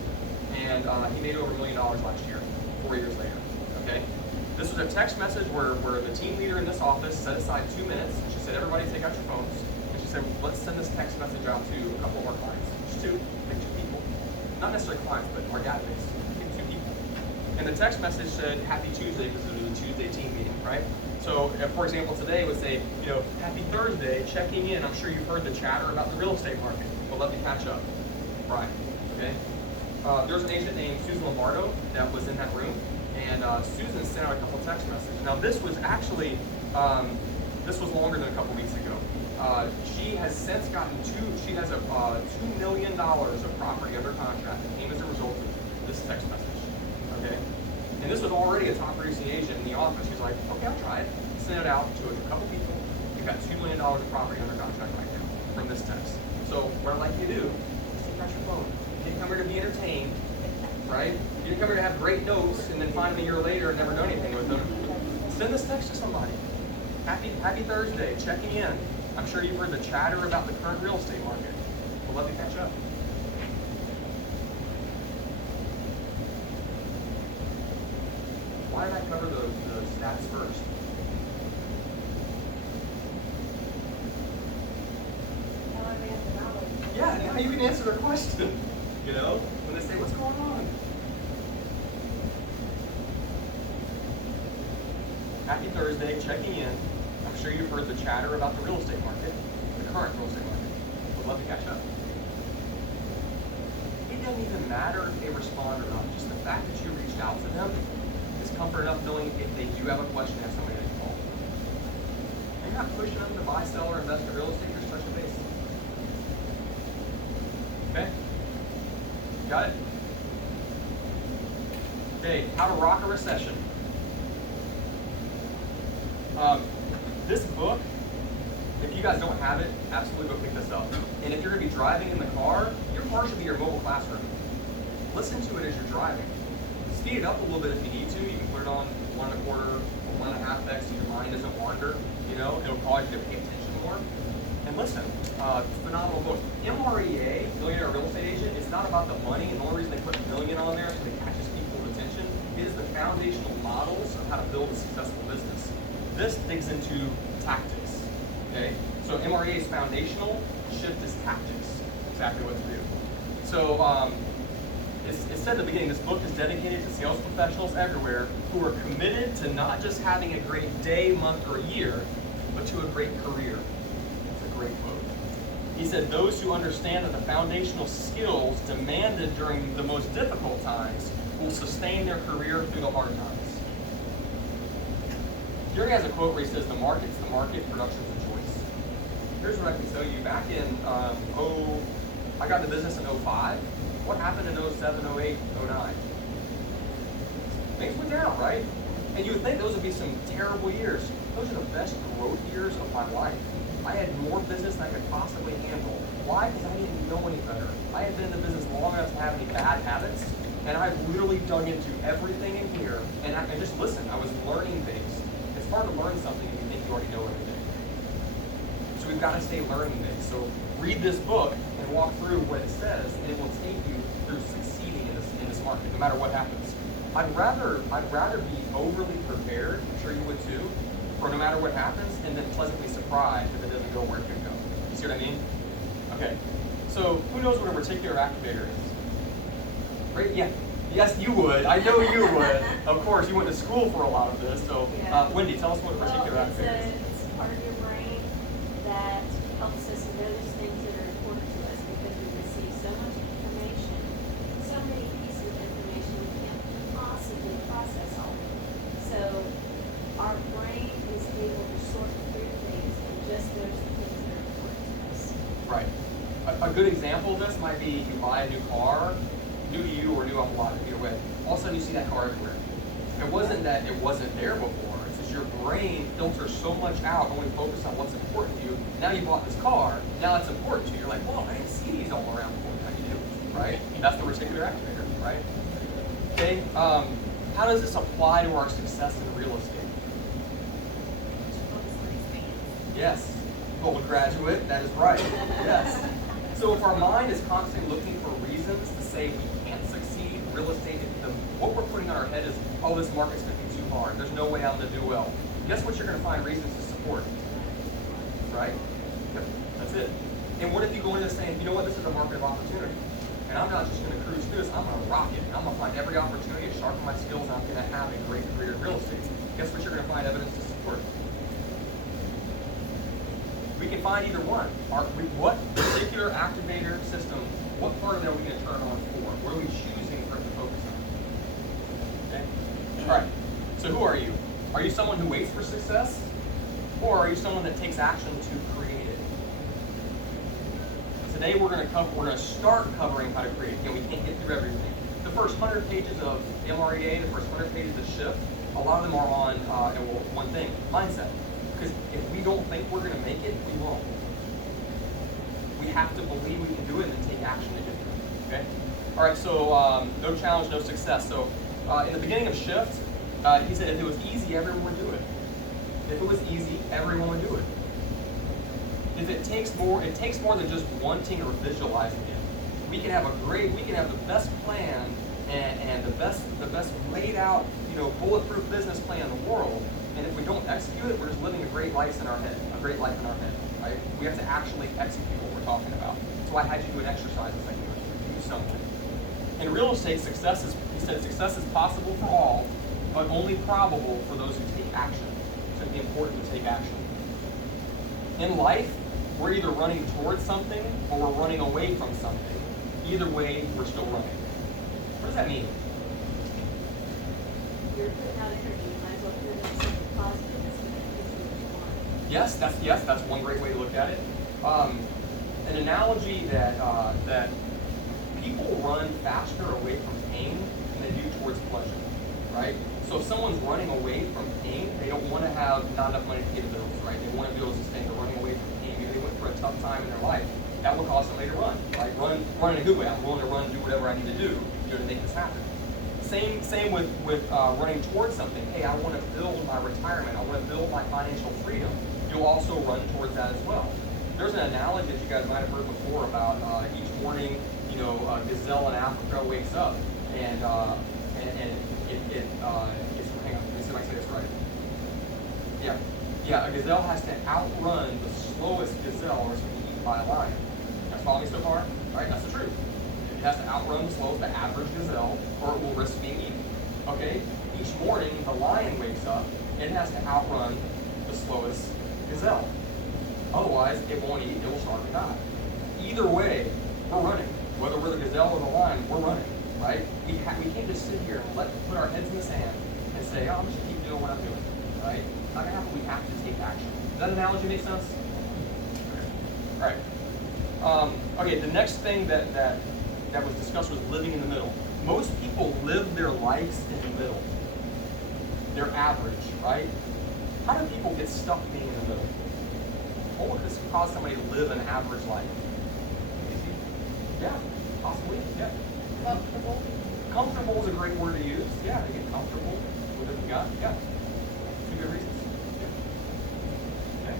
and he made over $1 million last year, 4 years later. Okay, this was a text message where the team leader in this office set aside 2 minutes, and she said, "Everybody, take out your phones." And she said, "Let's send this text message out to a couple of our clients, just two people, not necessarily clients, but our database." And the text message said, "Happy Tuesday," because it was a Tuesday team meeting, right? So, for example, today would say, "Happy Thursday, checking in. I'm sure you've heard the chatter about the real estate market. Well, let me catch up." Right, okay? There's an agent named Susan Lombardo that was in that room, and Susan sent out a couple text messages. Now, this was actually, this was longer than a couple weeks ago. She has since gotten she has a $2 million of property under contract that came as a result of this text message. Okay, and this was already a top producing agent in the office. She's like, "Okay, I'll try it." Send it out to a couple people. You've got $2 million of property under contract right now from this text. So what I'd like you to do is take out your phone. You didn't come here to be entertained, right? You didn't come here to have great notes and then find them a year later and never do anything with them. Send this text to somebody. Happy Thursday, checking in. I'm sure you've heard the chatter about the current real estate market. Well, let me catch up. Why did I cover the stats first? Now I have the knowledge. Yeah, you can answer their question, you know, when they say, what's going on? Happy Thursday, checking in. I'm sure you've heard the chatter about the real estate market, the current real estate market. Would love to catch up. It doesn't even matter if they respond or not. Just the fact that you reached out to them is comfort enough knowing if they do have a question, have somebody to call. And you're not pushing them to buy, sell, or invest in real estate, just touch base. Okay? Got it? Okay, how to rock a recession. This book, if you guys don't have it, absolutely go pick this up. And if you're going to be driving in the car, your car should be your mobile classroom. Listen to it as you're driving. Speed it up a little bit if you need to. You can put it on 1.25 or 1.5x so your mind doesn't wander. You know, it'll cause you to pay attention more. And listen, phenomenal book. MREA, Millionaire Real Estate Agent, it's not about the money, and the only reason they put million on there is so it catches people's attention. It is the foundational models of how to build a successful business. This digs into tactics, okay? So MREA is foundational, Shift is tactics, exactly what to do. So it said at the beginning, this book is dedicated to sales professionals everywhere who are committed to not just having a great day, month, or year, but to a great career. It's a great quote. He said, those who understand that the foundational skills demanded during the most difficult times will sustain their career through the hard times. Gary has a quote where he says, the market's the market, production's a choice. Here's what I can tell you. Back in, I got into business in 05. What happened in 07, 08, 09? Things went down, right? And you would think those would be some terrible years. Those are the best growth years of my life. I had more business than I could possibly handle. Why? Because I didn't know any better. I had been in the business long enough to have any bad habits, and I literally dug into everything in here, and just listened. I was learning things. It's hard to learn something if you think you already know everything. So we've got to stay learning things. So read this book and walk through what it says, and it will take you through succeeding in this market, no matter what happens. I'd rather be overly prepared, I'm sure you would too, for no matter what happens, and then pleasantly surprised if it doesn't go where it could go. You see what I mean? Okay. So who knows what a reticular activator is? Right? Yeah. Yes, you would. I know you would. Of course, you went to school for a lot of this. So, Yeah. Wendy, tell us what a reticular activator is. It's a part of your brain that helps us notice things that are important to us because we receive so much information, so many pieces of information we can't possibly process all of it. So our brain is able to sort through things and just notice the things that are important to us. Right. A good example of this might be you buy a new car, new to you or new off a lot, either way. All of a sudden you see that car everywhere. It wasn't that it wasn't there before. It's just your brain filters so much out, only focus on what's important to you. Now you bought this car, now it's important to you. You're like, well, I didn't see these all around before. Now you do, right? That's the reticular activator, right? Okay, how does this apply to our success in real estate? Yes, gold graduate, that is right, yes. So if our mind is constantly looking for reasons to say we can't succeed, real estate, what we're putting on our head is, oh, this market's going to be too hard. There's no way I'm going to do well. Guess what? You're going to find reasons to support, right? Yep, that's it. And what if you go into saying, you know what, this is a market of opportunity, and I'm not just going to cruise through this, I'm going to rock it. I'm going to find every opportunity to sharpen my skills, and I'm going to have a great career in real estate. Guess what? You're going to find evidence to support. We can find either one. What particular activator system, what part of that are we going to turn on for? What are we choosing for it to focus on? Okay? All right. So who are you? Are you someone who waits for success? Or are you someone that takes action to create it? Today we're going to start covering how to create it. Again, we can't get through everything. The first 100 pages of MREA, the first 100 pages of Shift, a lot of them are on one thing, mindset. Because if we don't think we're going to make it, we won't. We have to believe we can do it and then take action to get there. Okay? All right, so no challenge, no success. So in the beginning of Shift, he said if it was easy, everyone would do it. If it was easy, everyone would do it. If it takes more than just wanting or visualizing it. We can have the best plan and the best laid out, bulletproof business plan in the world. And if we don't execute it, we're just living a great life in our head, right? We have to actually execute what we're talking about. So I had you do an exercise a second ago. Do something. In real estate, he said success is possible for all, but only probable for those who take action. So it'd be important to take action. In life, we're either running towards something or we're running away from something. Either way, we're still running. What does that mean? You're putting out energy, you might as well put it in something positive that's gonna get you what you want. Yes, that's one great way to look at it. An analogy that people run faster away from pain than they do towards pleasure, right? So if someone's running away from pain, they don't want to have not enough money to pay the bills, right? They want to be able to sustain. They're running away from pain. Maybe they went through a tough time in their life. That will cause somebody to run, right? Run in a good way. I'm willing to run and do whatever I need to do, to make this happen. Same with running towards something. Hey, I want to build my retirement. I want to build my financial freedom. You'll also run towards that as well. There's an analogy that you guys might have heard before about each morning, a gazelle in Africa wakes up and hang on, let me see if I can say this right. Yeah, a gazelle has to outrun the slowest gazelle or it's going to be eaten by a lion. That's follow me so far? Right? That's the truth. It has to outrun the slowest, the average gazelle, or it will risk being eaten. Okay? Each morning, the lion wakes up, it has to outrun the slowest gazelle. Otherwise, it won't eat, it will starve and die. Either way, we're running. Whether we're the gazelle or the lion, we're running, right? We can't just sit here and put our heads in the sand and say, oh, I'm just gonna keep doing what I'm doing, right? Not gonna happen. We have to take action. Does that analogy make sense? All right. Okay, the next thing that was discussed was living in the middle. Most people live their lives in the middle. They're average, right? How do people get stuck being in the middle? What would this cause somebody to live an average life? Yeah, possibly, yeah. Comfortable. Comfortable is a great word to use. Yeah, to get comfortable with what you got. Yeah. Two good reasons. Yeah. Okay.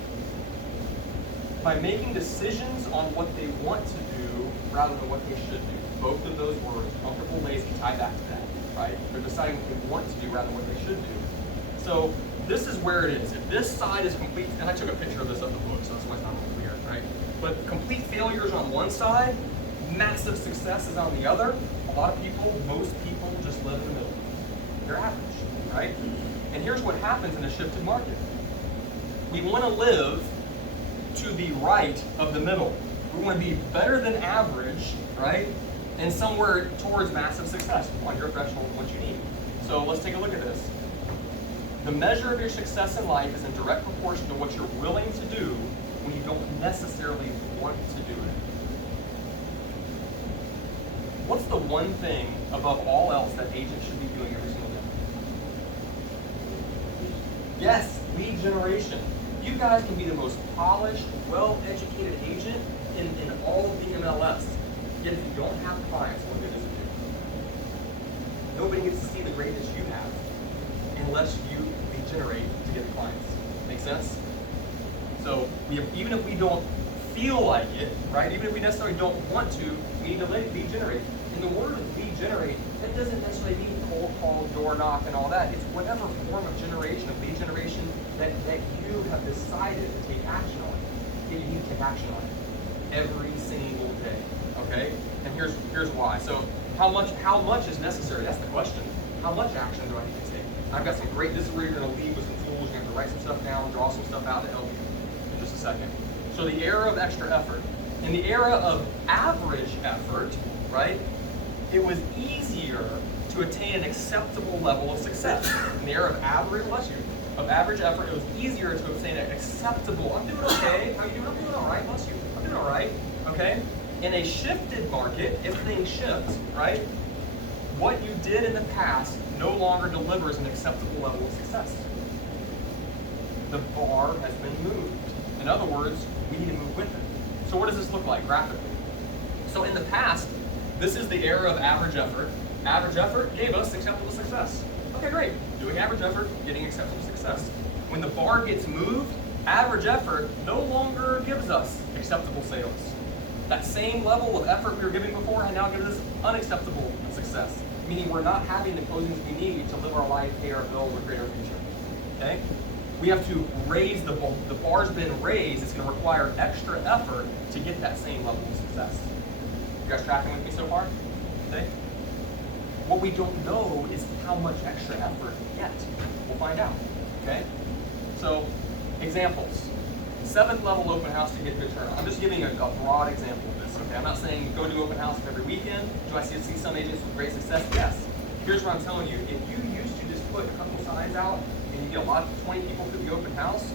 By making decisions on what they want to do rather than what they should do. Both of those words, comfortable, lazy, tie back to that, right? They're deciding what they want to do rather than what they should do. So this is where it is. If this side is complete, and I took a picture of this of the book, so that's why it's not clear, right? But complete failures on one side, massive success is on the other. A lot of people, most people just live in the middle. They're average, right? And here's what happens in a shifted market. We want to live to the right of the middle. We want to be better than average, right? And somewhere towards massive success on your threshold of what you need. So let's take a look at this. The measure of your success in life is in direct proportion to what you're willing to do when you don't necessarily want to do it. What's the one thing above all else that agents should be doing every single day? Yes, lead generation. You guys can be the most polished, well-educated agent in all of the MLS. Yet if you don't have clients, what good does it do? Nobody gets to see the greatness you have unless you lead generate to get the clients. Make sense? So even if we don't feel like it, right? Even if we necessarily don't want to, we need to lead generate. And the word lead generate, that doesn't necessarily mean cold call, door knock, and all that. It's whatever form of generation, of lead generation that you have decided to take action on. That you need to take action on it every single day. Okay? And here's why. So how much is necessary? That's the question. How much action do I need to take? I've got some great, this is where you're going to lead with some tools. You're going to have to write some stuff down, draw some stuff out to help you in just a second. So the era of extra effort. In the era of average effort, right, it was easier to attain an acceptable level of success. In the era of average effort, it was easier to obtain an acceptable, I'm doing okay, how are you doing? I'm doing all right, bless you, I'm doing all right, okay? In a shifted market, if things shift, right, what you did in the past no longer delivers an acceptable level of success. The bar has been moved. In other words, we need to move with it. So what does this look like graphically? So in the past, this is the era of average effort. Average effort gave us acceptable success. Okay, great. Doing average effort, getting acceptable success. When the bar gets moved, average effort no longer gives us acceptable sales. That same level of effort we were giving before now gives us unacceptable success, meaning we're not having the closings we need to live our life, pay our bills, or create our future. Okay? We have to raise the bar's been raised. It's going to require extra effort to get that same level of success. You guys tracking with me so far? Okay. What we don't know is how much extra effort yet. We'll find out. Okay. So, examples. 7th level open house to get good turnout. I'm just giving a broad example of this. Okay. I'm not saying go do open houses every weekend. Do I see some agents with great success? Yes. Here's what I'm telling you. If you used to just put a couple signs out and you get a lot of 20 people through the open house,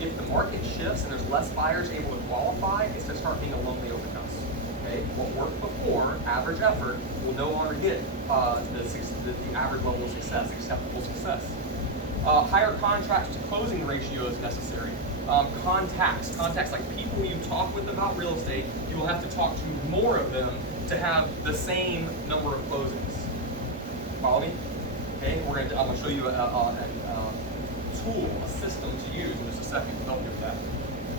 if the market shifts and there's less buyers able to qualify, it's going to start being a lonely open house. Okay? What worked before, average effort, will no longer get the average level of success, acceptable success. Higher contracts to closing ratio is necessary. Contacts like people you talk with about real estate, you will have to talk to more of them to have the same number of closings. Follow me? Okay, I'm going to show you a tool, a system to use in just a second to help you with that.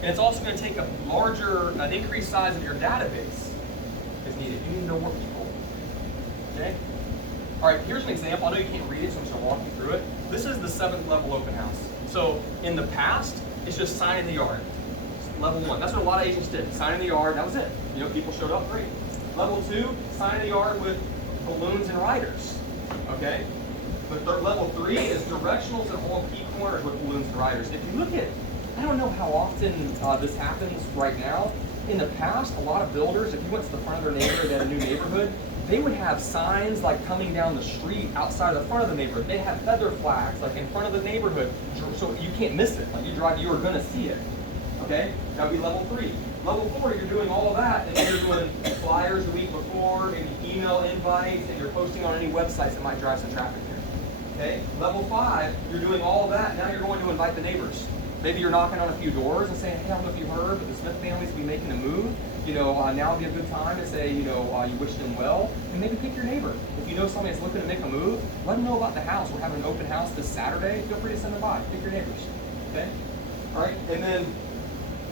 And it's also going to take an increased size of your database is needed. You need to know more people. Okay? All right, here's an example. I know you can't read it, so I'm just going to walk you through it. This is the 7th level open house. So in the past, it's just sign in the yard. Level 1. That's what a lot of agents did. Sign in the yard, that was it. You know, people showed up, great. Level 2, sign in the yard with balloons and riders. Okay? But level 3 is directionals and all key corners with balloons and riders. If you look at, I don't know how often this happens right now. In the past, a lot of builders, if you went to the front of their neighborhood, they had a new neighborhood, they would have signs like coming down the street outside of the front of the neighborhood. They have feather flags like in front of the neighborhood, so you can't miss it. Like you are going to see it. Okay? That would be level 3. Level 4, you're doing all of that, and you're doing flyers the week before, maybe email invites, and you're posting on any websites that might drive some traffic here. Okay? Level 5, you're doing all of that, now you're going to invite the neighbors. Maybe you're knocking on a few doors and saying, hey, I don't know if you heard, but the Smith family's be making a move. You know, now would be a good time to say, you wish them well, and maybe pick your neighbor. If you know somebody that's looking to make a move, let them know about the house. We're having an open house this Saturday. Feel free to send them by. Pick your neighbors. Okay? All right, and then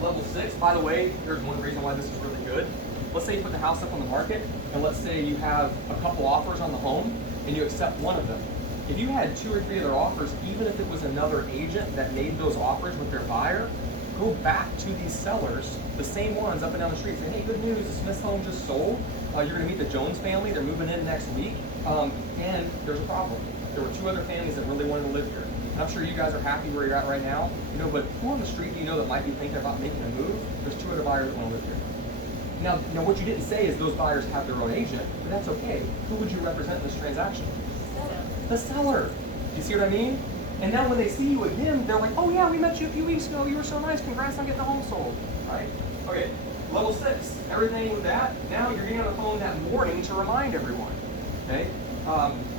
level 6, by the way, here's one reason why this is really good. Let's say you put the house up on the market, and let's say you have a couple offers on the home, and you accept one of them. If you had 2 or 3 other offers, even if it was another agent that made those offers with their buyer, go back to these sellers, the same ones up and down the street, say, hey, good news, the Smith home just sold. You're going to meet the Jones family. They're moving in next week, and there's a problem. There were 2 other families that really wanted to live here. And I'm sure you guys are happy where you're at right now, but who on the street do you know that might be thinking about making a move? There's 2 other buyers that want to live here. Now, what you didn't say is those buyers have their own agent, but that's okay. Who would you represent in this transaction? The seller. You see what I mean? And now when they see you again, they're like, oh yeah, we met you a few weeks ago. You were so nice. Congrats on getting the home sold. Right? Okay. Level 6, everything with that. Now you're getting on the phone that morning to remind everyone. Okay?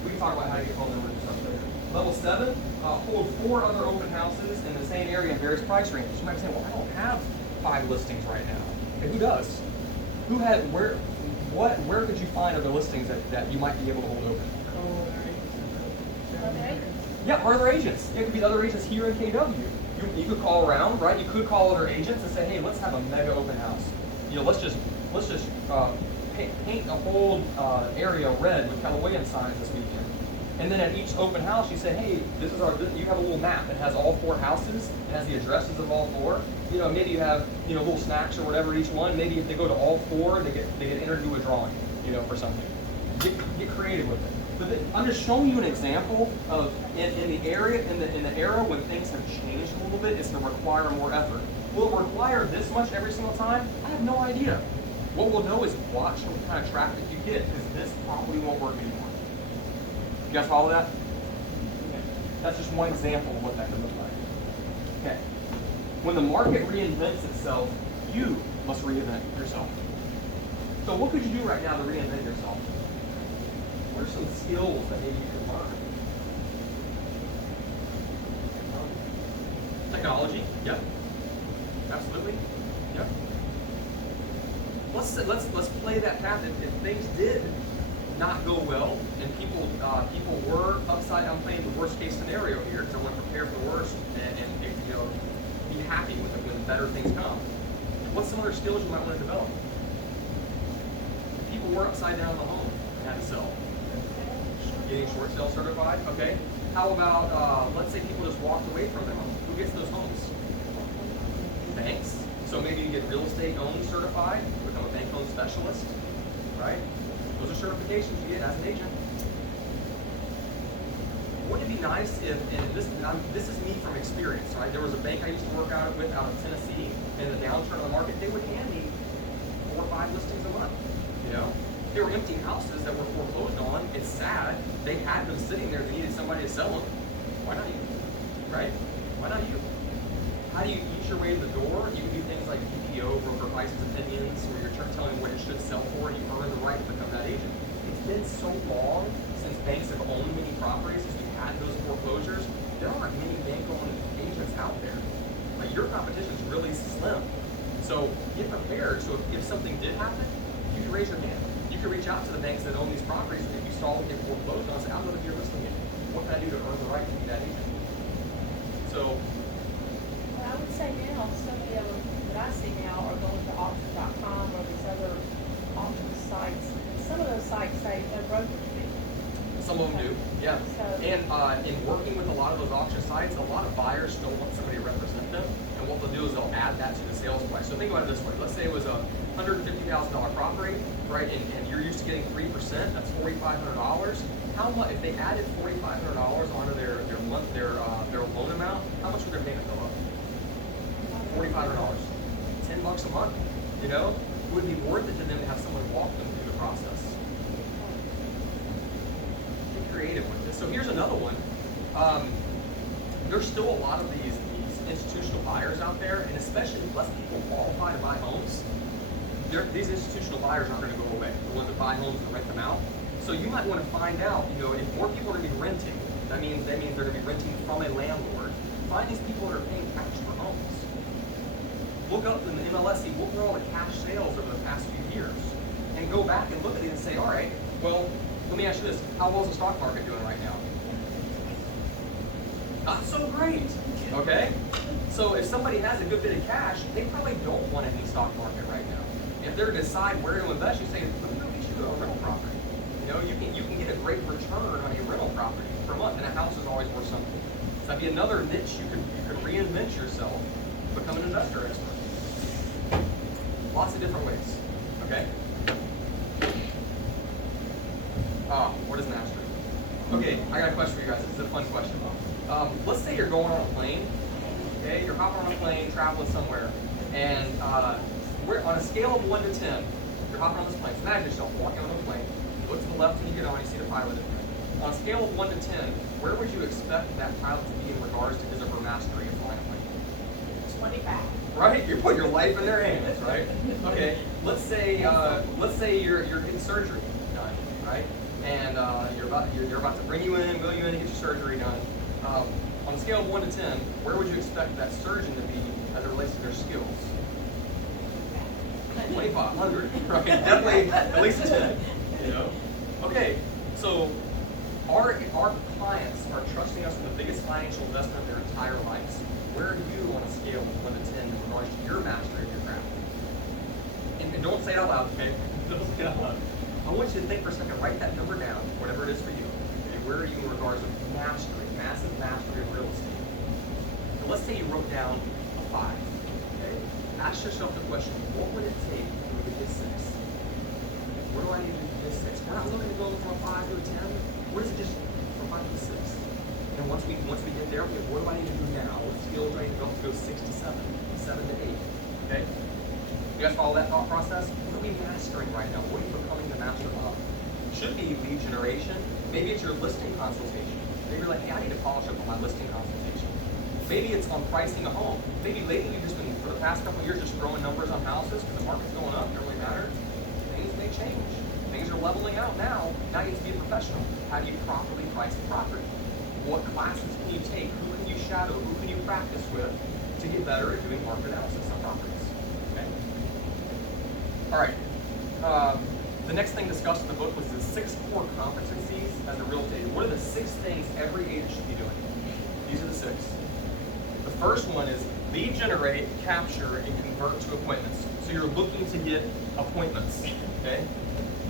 We can talk about how to get phone numbers and stuff later. Level 7, hold 4 other open houses in the same area in various price ranges. You might say, well, I don't have 5 listings right now. Okay, who does? Where could you find other listings that you might be able to hold open? Yeah, or other agents. It could be other agents here in KW. You could call around, right? You could call other agents and say, hey, let's have a mega open house. Let's just paint the whole area red with Keller Williams signs this weekend. And then at each open house, you say, hey, you have a little map that has all 4 houses. It has the addresses of all 4. Maybe you have, little snacks or whatever each one. Maybe if they go to all 4, they get entered into a drawing, for something. Get creative with it. But I'm just showing you an example of in the era when things have changed a little bit, it's going to require more effort. Will it require this much every single time? I have no idea. What we'll know is watch what kind of traffic you get, because this probably won't work anymore. You guys follow that? Okay. That's just one example of what that could look like. Okay. When the market reinvents itself, you must reinvent yourself. So what could you do right now to reinvent yourself? What are some skills that maybe you could learn? Technology, yep. Absolutely, yep. Let's play that path. If things did not go well and people were upside down playing the worst case scenario here, so I want to prepare for the worst and be happy with it when better things come. What's some other skills you might want to develop? If people were upside down in the home and had to sell. Getting short sale certified, okay. How about, let's say people just walked away from their home. Who gets those homes? Banks. So maybe you get real estate owned certified, become a bank owned specialist, right? Those are certifications you get as an agent. Wouldn't it be nice if, and this is me from experience, right? There was a bank I used to work out of Tennessee, and in the downturn of the market, they would hand me 4 or 5 listings a month, you know? There were empty houses that were foreclosed on. It's sad. They had them sitting there. They needed somebody to sell them. Why not you? Right? Why not you? How do you ease your way to the door? You can do things like PPO, broker prices opinions, where you're telling what it should sell for, and you earn the right to become that agent. It's been so long since banks have owned many properties, since we've had those foreclosures. There aren't many bank-owned agents out there. Like, your competition is really slim. So get prepared. So if something did happen, you can raise your hand. You can reach out to the banks that own these properties, and if you saw them get foreclosed on, say, I'm going to be your listing agent. What can I do to earn the right to be that agent? So, Well, I would say now, so many of them that I see now are going to auction.com or these other auction sites. And some of those sites say no brokerage fee. some of them do, yeah. So- And in working with a lot of those auction sites, a lot of buyers still want somebody to represent them. And what they'll do is they'll add that to the sales price. So think about it this way. Let's say it was a $150,000 property, right? And you're used to getting 3%, that's $4,500. How much, if they added $4,500 onto their loan amount, how much would their payment go up? $4,500. $10 a month, you know? Would it be worth it to them to have someone walk them through the process? Get creative with this. So here's another one. There's still a lot of these institutional buyers out there, and especially less people qualify to buy homes. These institutional buyers aren't going to go away. The ones that buy homes and rent them out. So you might want to find out, you know, if more people are going to be renting, that means they're going to be renting from a landlord. Find these people that are paying cash for homes. Look up in the MLS, see what were all the cash sales over the past few years, and go back and look at it and say, all right, well, let me ask you this: how well is the stock market doing right now? Not so great. Okay. So if somebody has a good bit of cash, they probably don't want any stock market right now. If they're to decide where to invest, you say, let me go get you a rental property. You know, you can get a great return on a rental property per month, and a house is always worth something. So that'd be another niche you could reinvent yourself, become an investor expert. Lots of different ways. Okay. What is mastery? Okay, I got a question for you guys. This is a fun question. Let's say you're going on a plane. Okay, you're hopping on a plane, traveling somewhere, and we're on a scale of 1 to 10. You're hopping on this plane. So imagine yourself walking on a plane. You look to the left when you get on, you see the pilot in there. On a scale of 1 to 10, where would you expect that pilot to be in regards to his or her mastery of flying a plane? 25. Right? You're putting your life in their hands, right? Okay. Let's say you're getting surgery done, right? And you're about to bring you in, wheel you in to get your surgery done. On a scale of 1 to 10, where would you expect that surgeon to be as it relates to their skills? 2,500, right? Definitely at least a 10. You know? Okay, so our clients are trusting us with the biggest financial investment of their entire lives. Where are you on a scale of 1 to 10 in regards to your mastery of your craft? And don't say it out loud, okay? Don't say it out loud. I want you to think for a second, write that number down, whatever it is for you. Okay, where are you in regards to mastery, massive mastery of real estate? So let's say you wrote down a 5. Okay? Ask yourself the question, what would it take to move to this 6? What do I need to do to this 6? We're not looking to go from a 5 to a 10. What is it just from 5 to 6? And once we get there, okay, what do I need to do now? What skills do I need to develop to go 6 to 7, 7 to 8? Okay? You guys follow that thought process? What are we mastering right now? What are you becoming the master of? Should be lead generation. Maybe it's your listing consultation. Maybe you're like, hey, I need to polish up on my listing consultation. Maybe it's on pricing a home. Maybe lately you've just been, for the past couple of years, just throwing numbers on houses because the market's going up, it doesn't really matter. Things may change. Things are leveling out now. Now you have to be a professional. How do you properly price the property? What classes can you take? Who can you shadow? Who can you practice with to get better at doing market analysis on properties? Okay. All right. The next thing discussed in the book was the 6 core competencies as a realtor. What are the 6 things every agent should be doing? These are the 6. The first one is lead generate, capture, and convert to appointments. So you're looking to get appointments. Okay.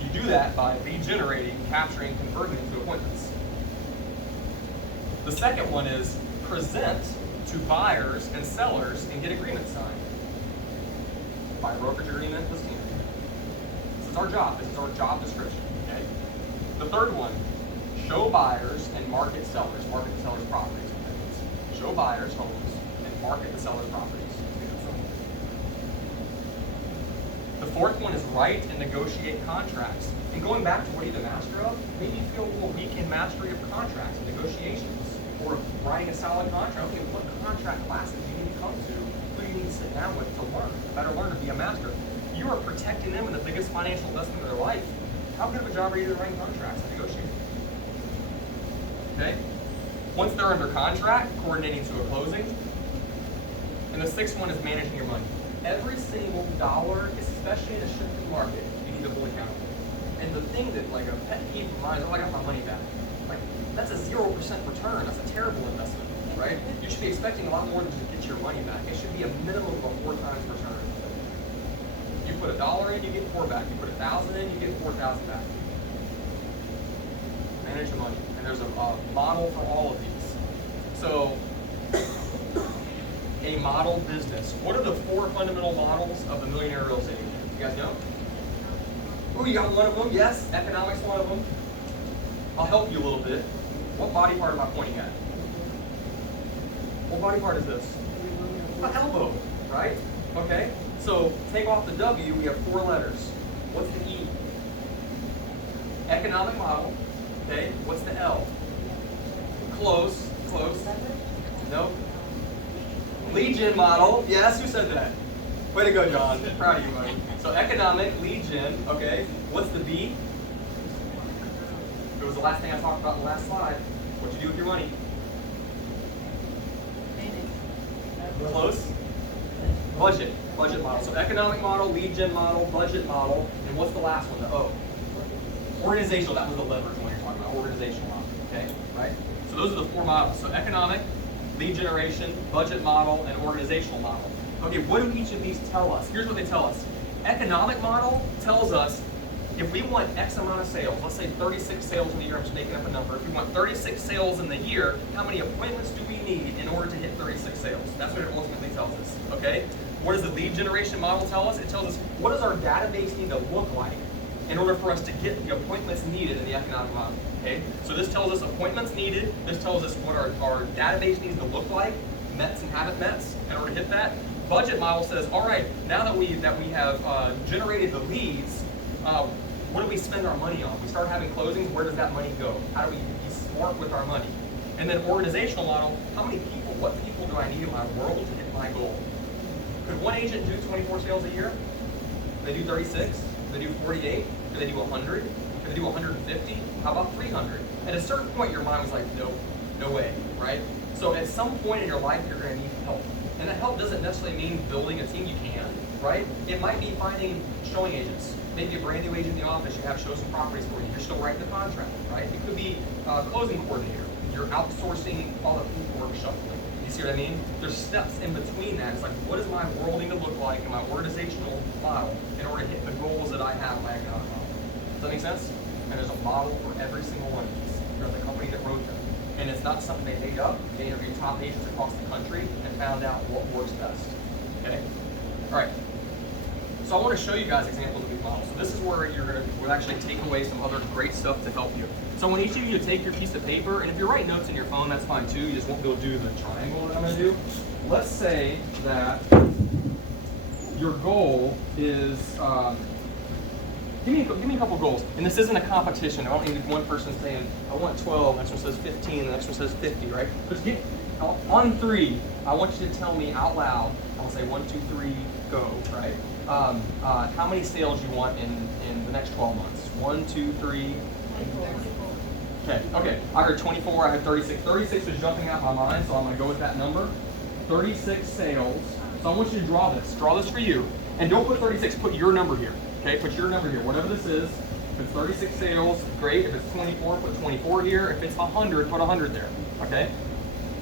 You do that by lead generating, capturing, converting to appointments. The second one is present to buyers and sellers and get agreements signed. Buy brokerage agreement, listing agreement. This is our job. This is our job description. Okay. The third one, show buyers and market sellers. Market the sellers' properties. Show buyers homes and market the sellers' properties. The fourth one is write and negotiate contracts. And going back to what you're the master of, maybe you feel a little weak in mastery of contracts and negotiations, or writing a solid contract. Okay, what contract classes do you need to come to? Who do you need to sit down with to learn? Better learn to be a master. You are protecting them in the biggest financial investment of their life. How good of a job are you doing writing contracts and negotiating? Okay? Once they're under contract, coordinating to a closing. And the sixth one is managing your money. Every single dollar, especially in a shifting market, you need to hold accountable. And the thing that, like, a pet peeve of mine is, oh, I got my money back. Like, that's a 0% return. That's a terrible investment, right? You should be expecting a lot more than just get your money back. It should be a minimum of a 4 times return. You put $1 in, you get 4 back. You put 1,000 in, you get 4,000 back. Manage your money. And there's a model for all of these. So, a model business. What are the 4 fundamental models of the millionaire real estate agent? You guys know? Oh, you got one of them? Yes. Economics, one of them. I'll help you a little bit. What body part am I pointing at? What body part is this? My elbow, right? Okay. So take off the W, we have 4 letters. What's the E? Economic model. Okay. What's the L? Close. Close. Nope. Lead gen model. Yes, who said that? Way to go, John. Proud of you, buddy. So economic, lead gen, okay. What's the B? It was the last thing I talked about in the last slide. What you do with your money. Close. Budget. Budget model. So economic model, lead gen model, budget model, and what's the last one? The O. Organizational. That was the leverage one you're talking about. Organizational model. Okay, right? So those are the 4 models. So economic, lead generation, budget model, and organizational model. Okay, what do each of these tell us? Here's what they tell us. Economic model tells us if we want X amount of sales, let's say 36 sales in the year, I'm just making up a number. If we want 36 sales in the year, how many appointments do we need in order to hit 36 sales? That's what it ultimately tells us, okay? What does the lead generation model tell us? It tells us what does our database need to look like in order for us to get the appointments needed in the economic model, okay? So this tells us appointments needed. This tells us what our database needs to look like, mets and haven't mets, in order to hit that. Budget model says, all right, now that we have generated the leads, what do we spend our money on? We start having closings, where does that money go? How do we be smart with our money? And then organizational model, how many people, what people do I need in my world to hit my goal? Could one agent do 24 sales a year? Could they do 36? Could they do 48? Could they do 100? Could they do 150? How about 300? At a certain point, your mind was like, nope, no way, right? So at some point in your life, you're gonna need help. And that help doesn't necessarily mean building a team. You can, right? It might be finding showing agents. Maybe a brand new agent in the office, you have show some properties for you. You're still writing the contract, right? It could be a closing coordinator. You're outsourcing all the paperwork shuffling. You see what I mean? There's steps in between that. It's like, what does my world need to look like in my organizational model in order to hit the goals that I have in my economic model? Does that make sense? And there's a model for every single one of these. You're the company that wrote them. And it's not something they made up. They interviewed top agents across the country and found out what works best. Okay? All right. So I want to show you guys examples of these models. So this is where we'll actually take away some other great stuff to help you. So I want each of you to take your piece of paper, and if you're writing notes in your phone, that's fine too. You just won't be able to do the triangle that I'm going to do. Let's say that your goal is, give me a couple goals. And this isn't a competition. I don't need one person saying, I want 12, the next one says 15, the next one says 50, right? But get, on 3, I want you to tell me out loud, I'll say 1, 2, 3, go, right? How many sales you want in the next 12 months? 1, 2, 3. Okay. I heard 24, I heard 36. 36 is jumping out my mind, so I'm going to go with that number. 36 sales. So I want you to draw this. Draw this for you. And don't put 36, put your number here. Okay, put your number here, whatever this is. If it's 36 sales, great. If it's 24, put 24 here. If it's 100, put 100 there. Okay?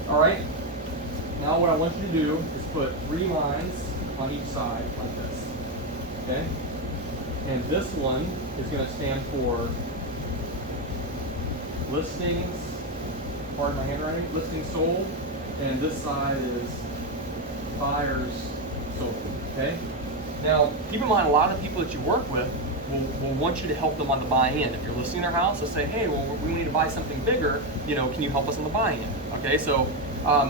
All right? Now what I want you to do is put 3 lines on each side like this. Okay? And this one is going to stand for listings pardon my handwriting, listings sold, and this side is buyers sold, okay? Now, keep in mind, a lot of the people that you work with will want you to help them on the buy-in. If you're listing their house, they'll say, hey, well, we need to buy something bigger, you know, can you help us on the buy-in? Okay, so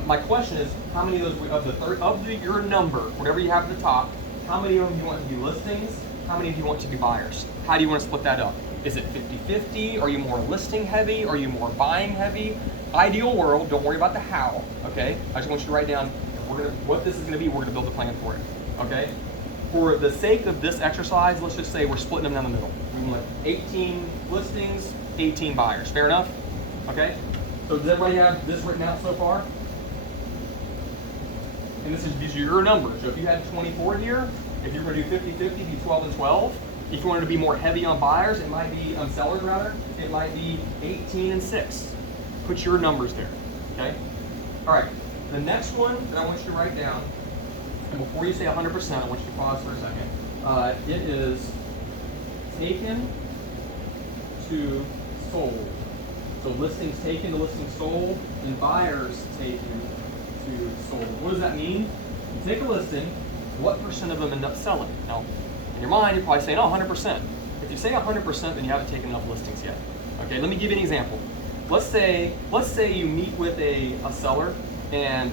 my question is, how many of those, your number, whatever you have at the top, how many of them do you want to be listings? How many do you want to be buyers? How do you want to split that up? Is it 50-50? Are you more listing heavy? Are you more buying heavy? Ideal world, don't worry about the how, okay? I just want you to write down what this is going to be. We're going to build a plan for it, okay? For the sake of this exercise, let's just say we're splitting them down the middle. We want 18 listings, 18 buyers. Fair enough? Okay? So does everybody have this written out so far? And these are your numbers. So if you had 24 here, if you're going to do 50-50, be 12 and 12. If you wanted to be more heavy on buyers, it might be, on sellers rather, it might be 18 and 6. Put your numbers there, okay? All right, the next one that I want you to write down, and before you say 100%, I want you to pause for a second. It is taken to sold. So listings taken to listings sold, and buyers taken to sold. What does that mean? You take a listing, what percent of them end up selling? Now, in your mind, you're probably saying, oh, 100%. If you say 100%, then you haven't taken enough listings yet. Okay, let me give you an example. Let's say you meet with a seller, and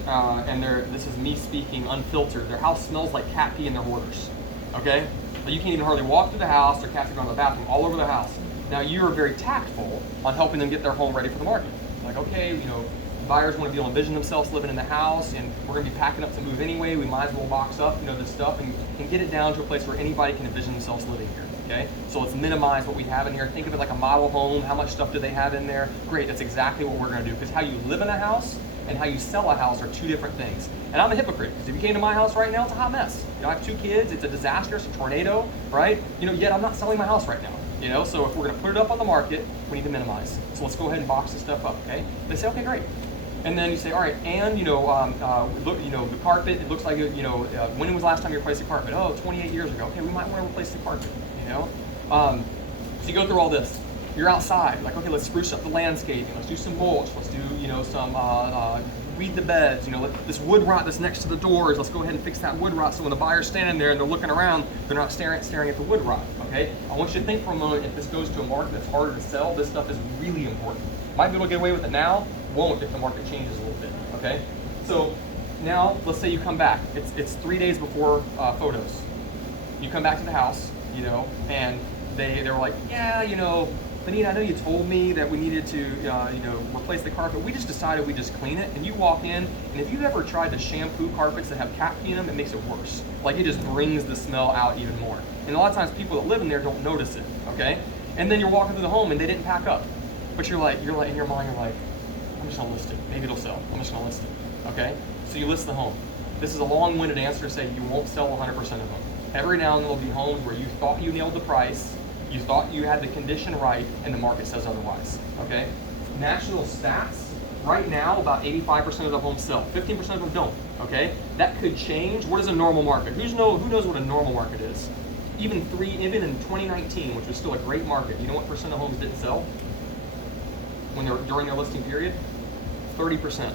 this is me speaking unfiltered. Their house smells like cat pee in their hoarders. Okay, but you can't even hardly walk through the house. Their cats are going to the bathroom all over the house. Now you are very tactful on helping them get their home ready for the market. Like, okay, you know, buyers want to be able to envision themselves living in the house, and we're going to be packing up to move anyway. We might as well box up, you know, this stuff and get it down to a place where anybody can envision themselves living here. Okay, so let's minimize what we have in here. Think of it like a model home. How much stuff do they have in there? Great, that's exactly what we're going to do, because how you live in a house and how you sell a house are two different things. And I'm a hypocrite, because if you came to my house right now, it's a hot mess. You know, I have 2 kids, it's a disaster, it's a tornado, right? You know, yet I'm not selling my house right now. You know, so if we're going to put it up on the market, we need to minimize. So let's go ahead and box this stuff up, okay? They say, okay, great. And then you say, all right, and you know, look, you know, the carpet. It looks like, you know, when was the last time you replaced the carpet? Oh, 28 years ago. Okay, we might want to replace the carpet. You know, so you go through all this. You're outside, like, okay, let's spruce up the landscaping. Let's do some mulch. Let's do, you know, some weed the beds. You know, this wood rot that's next to the doors. Let's go ahead and fix that wood rot. So when the buyer's standing there and they're looking around, they're not staring at the wood rot. Okay, I want you to think for a moment. If this goes to a market that's harder to sell, this stuff is really important. Might be able to get away with it now. Won't if the market changes a little bit, okay? So now, let's say you come back. It's 3 days before photos. You come back to the house, you know, and they were like, yeah, you know, Benita, I know you told me that we needed to, you know, replace the carpet. We just decided we just clean it. And you walk in, and if you've ever tried to shampoo carpets that have cat pee in them, it makes it worse. Like, it just brings the smell out even more. And a lot of times people that live in there don't notice it, okay? And then you're walking through the home, and they didn't pack up. But you're like, in your mind, you're like, I'm just gonna list it. Maybe it'll sell. I'm just gonna list it. Okay? So you list the home. This is a long-winded answer to say you won't sell 100% of them. Every now and then there'll be homes where you thought you nailed the price, you thought you had the condition right, and the market says otherwise. Okay? National stats, right now about 85% of the homes sell. 15% of them don't. Okay? That could change. What is a normal market? Who knows what a normal market is? Even in 2019, which was still a great market, you know what percent of homes didn't sell? When they're during their listing period? 30%.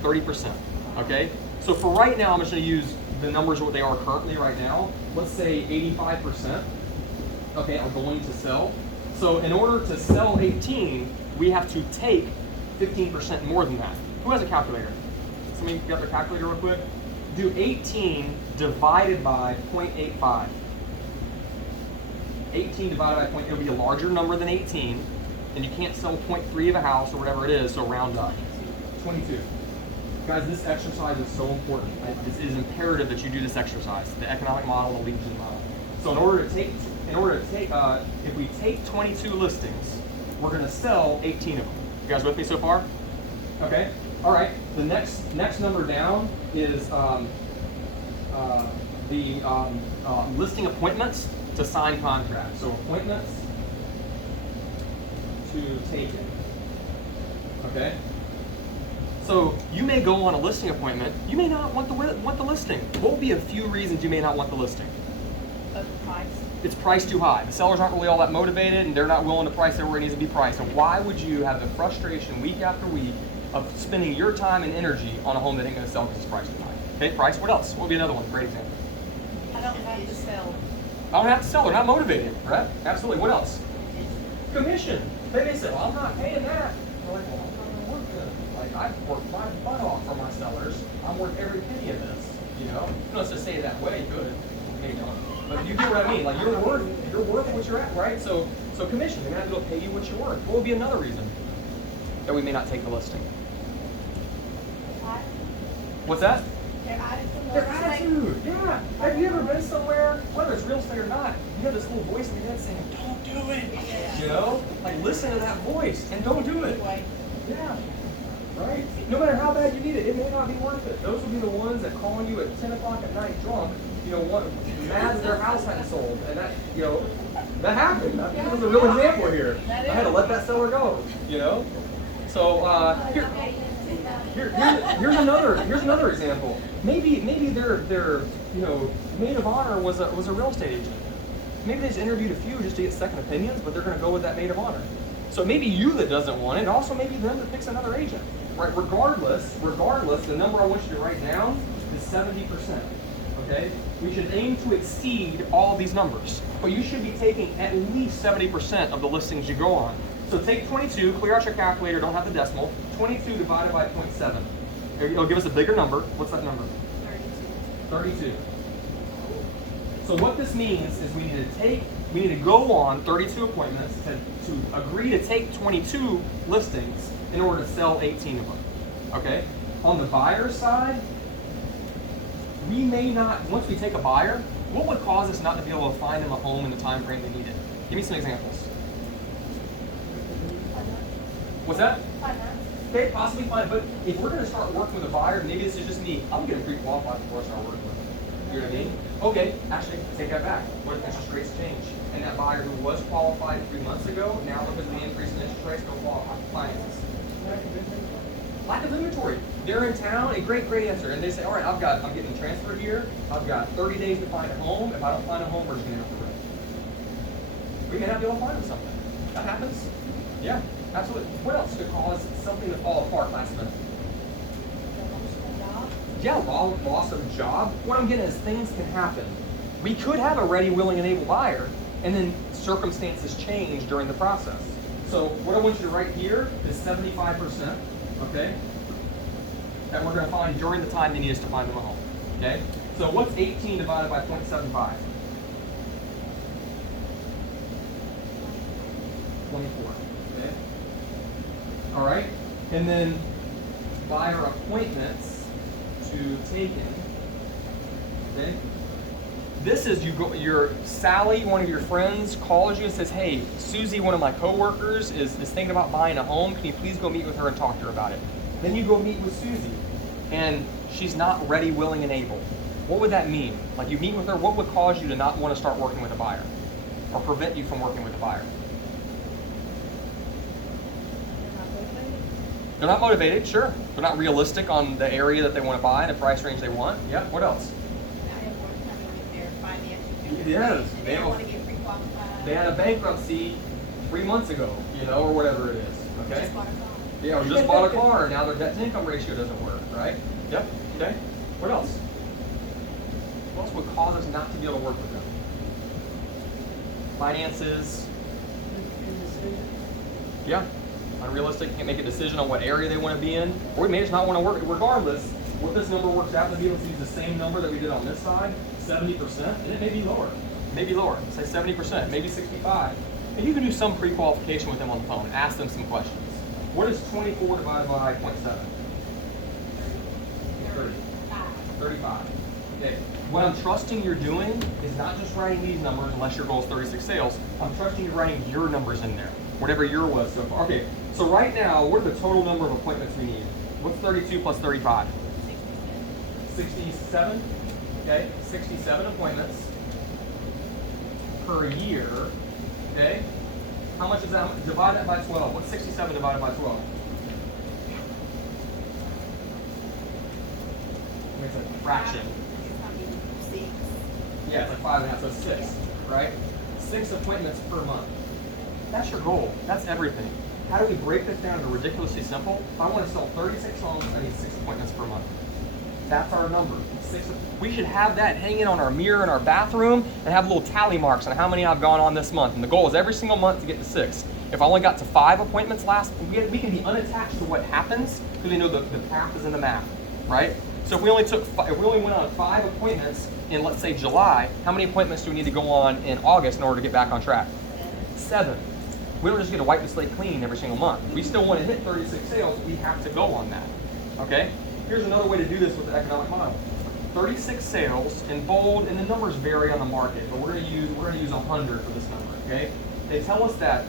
30%. Okay? So for right now, I'm just going to use the numbers what they are currently right now. Let's say 85%, okay, are going to sell. So in order to sell 18, we have to take 15% more than that. Who has a calculator? Somebody got their calculator real quick? Do 18 divided by 0.85. 18 divided by it'll be a larger number than 18. And you can't sell 0.3 of a house or whatever it is, so round up. 22. Guys, this exercise is so important. It is imperative that you do this exercise. The economic model, the leadership model. So in order to take, if we take 22 listings, we're going to sell 18 of them. You guys with me so far? Okay. All right. The next number down is listing appointments to sign contracts. So appointments to take it. Okay? So you may go on a listing appointment. You may not want the listing. What will be a few reasons you may not want the listing? Price. It's priced too high. The sellers aren't really all that motivated, and they're not willing to price it where it needs to be priced. And why would you have the frustration week after week of spending your time and energy on a home that ain't gonna sell because it's priced too high. Okay, price, what else? What would be another one? Great example. I don't have to sell. I don't have to sell, they're not motivated, right? Absolutely, what else? Commission. They may say, well, I'm not paying that. We're like, well, I'm not gonna work good. Like, I've worked my butt off for my sellers. I'm worth every penny of this, you know? You don't have to say it that way, good. Maybe not. But you get what I mean, like you're worth what you're at, right? So commission, they're gonna have to go pay you what you're worth. What would be another reason that we may not take the listing? What's that? They're Their attitude, yeah. Have you ever been somewhere, whether it's real estate or not, you have this little voice in your head saying, don't do it. You know? Like listen to that voice and don't do it. Yeah. Right? No matter how bad you need it, it may not be worth it. Those would be the ones that call you at 10 o'clock at night drunk, you know, mad that their house hadn't sold. And that, you know, that happened. That was a real example here. I had to let that seller go, you know? So here's another example. Maybe their you know, maid of honor was a real estate agent. Maybe they just interviewed a few just to get second opinions, but they're going to go with that maid of honor. So it may be you that doesn't want it, and also maybe them that picks another agent. Right? Regardless, the number I want you to write down is 70%. Okay? We should aim to exceed all these numbers, but you should be taking at least 70% of the listings you go on. So take 22, clear out your calculator, don't have the decimal. 22 divided by 0.7. It'll give us a bigger number. What's that number? 32. So what this means is we need to go on 32 appointments to agree to take 22 listings in order to sell 18 of them. Okay? On the buyer side, we may not, once we take a buyer, what would cause us not to be able to find them a home in the time frame they need it? Give me some examples. What's that? Okay, possibly fine, but if we're going to start working with a buyer, maybe this is just me, I'm getting pre-qualified before I start working with them. You know what I mean? Okay, actually, take that back. What if interest rates change? And that buyer who was qualified 3 months ago, now because of the increase in interest rates, don't qualify for finances. Lack of inventory. They're in town, a great answer. And they say, all right, I'm getting transferred here. I've got 30 days to find a home. If I don't find a home, we're just going to have to rent. We may not be able to find them something. That happens. Yeah, absolutely. What else could cause something to fall apart last minute? Yeah, loss of a job. What I'm getting is things can happen. We could have a ready, willing, and able buyer, and then circumstances change during the process. So what I want you to write here is 75%, okay, that we're going to find during the time they need us to find them a home, okay? So what's 18 divided by 0.75? 24, okay? All right, and then buyer appointments to taken, okay? This is your Sally, one of your friends, calls you and says, hey, Susie, one of my coworkers, is thinking about buying a home. Can you please go meet with her and talk to her about it? Then you go meet with Susie, and she's not ready, willing, and able. What would that mean? Like you meet with her, what would cause you to not want to start working with a buyer? Or prevent you from working with a buyer? They're not motivated, sure. They're not realistic on the area that they want to buy, the price range they want. Yeah, what else? Yes, they don't want to get pre-qualified. They had a bankruptcy 3 months ago, you know, or whatever it is. Okay? Just bought a car. Yeah, or just bought a car, and now their debt to income ratio doesn't work, right? Yep. Okay. What else? What else would cause us not to be able to work with them? Finances. Indecision. Yeah. Unrealistic, can't make a decision on what area they want to be in, or we may just not want to work. Regardless, what this number works out to be, let's use the same number that we did on this side, 70%, and it may be lower. Maybe lower, say 70%, maybe 65. And you can do some pre-qualification with them on the phone, ask them some questions. What is 24 divided by 0.7? 30. 35. Okay. What I'm trusting you're doing is not just writing these numbers, unless your goal is 36 sales. I'm trusting you're writing your numbers in there, whatever your was so far. Okay, so right now, what are the total number of appointments we need? What's 32 plus 35? 67. Okay, 67 appointments per year. Okay, how much is that? Divide that by 12. What's 67 divided by 12? It's a fraction. It's going to be 6. Yeah, it's like 5.5, so 6, right? 6 appointments per month. That's your goal. That's everything. How do we break this down to ridiculously simple? If I want to sell 36 homes, I need 6 appointments per month. That's our number. We should have that hanging on our mirror in our bathroom and have little tally marks on how many I've gone on this month. And the goal is every single month to get to 6. If I only got to 5 appointments we can be unattached to what happens because we know the path is in the math, right? So if we only went on 5 appointments in, let's say, July, how many appointments do we need to go on in August in order to get back on track? 7. We don't just get to wipe the slate clean every single month. We still want to hit 36 sales, we have to go on that, okay? Here's another way to do this with the economic model. 36 sales in bold, and the numbers vary on the market, but we're going to use 100 for this number, okay? They tell us that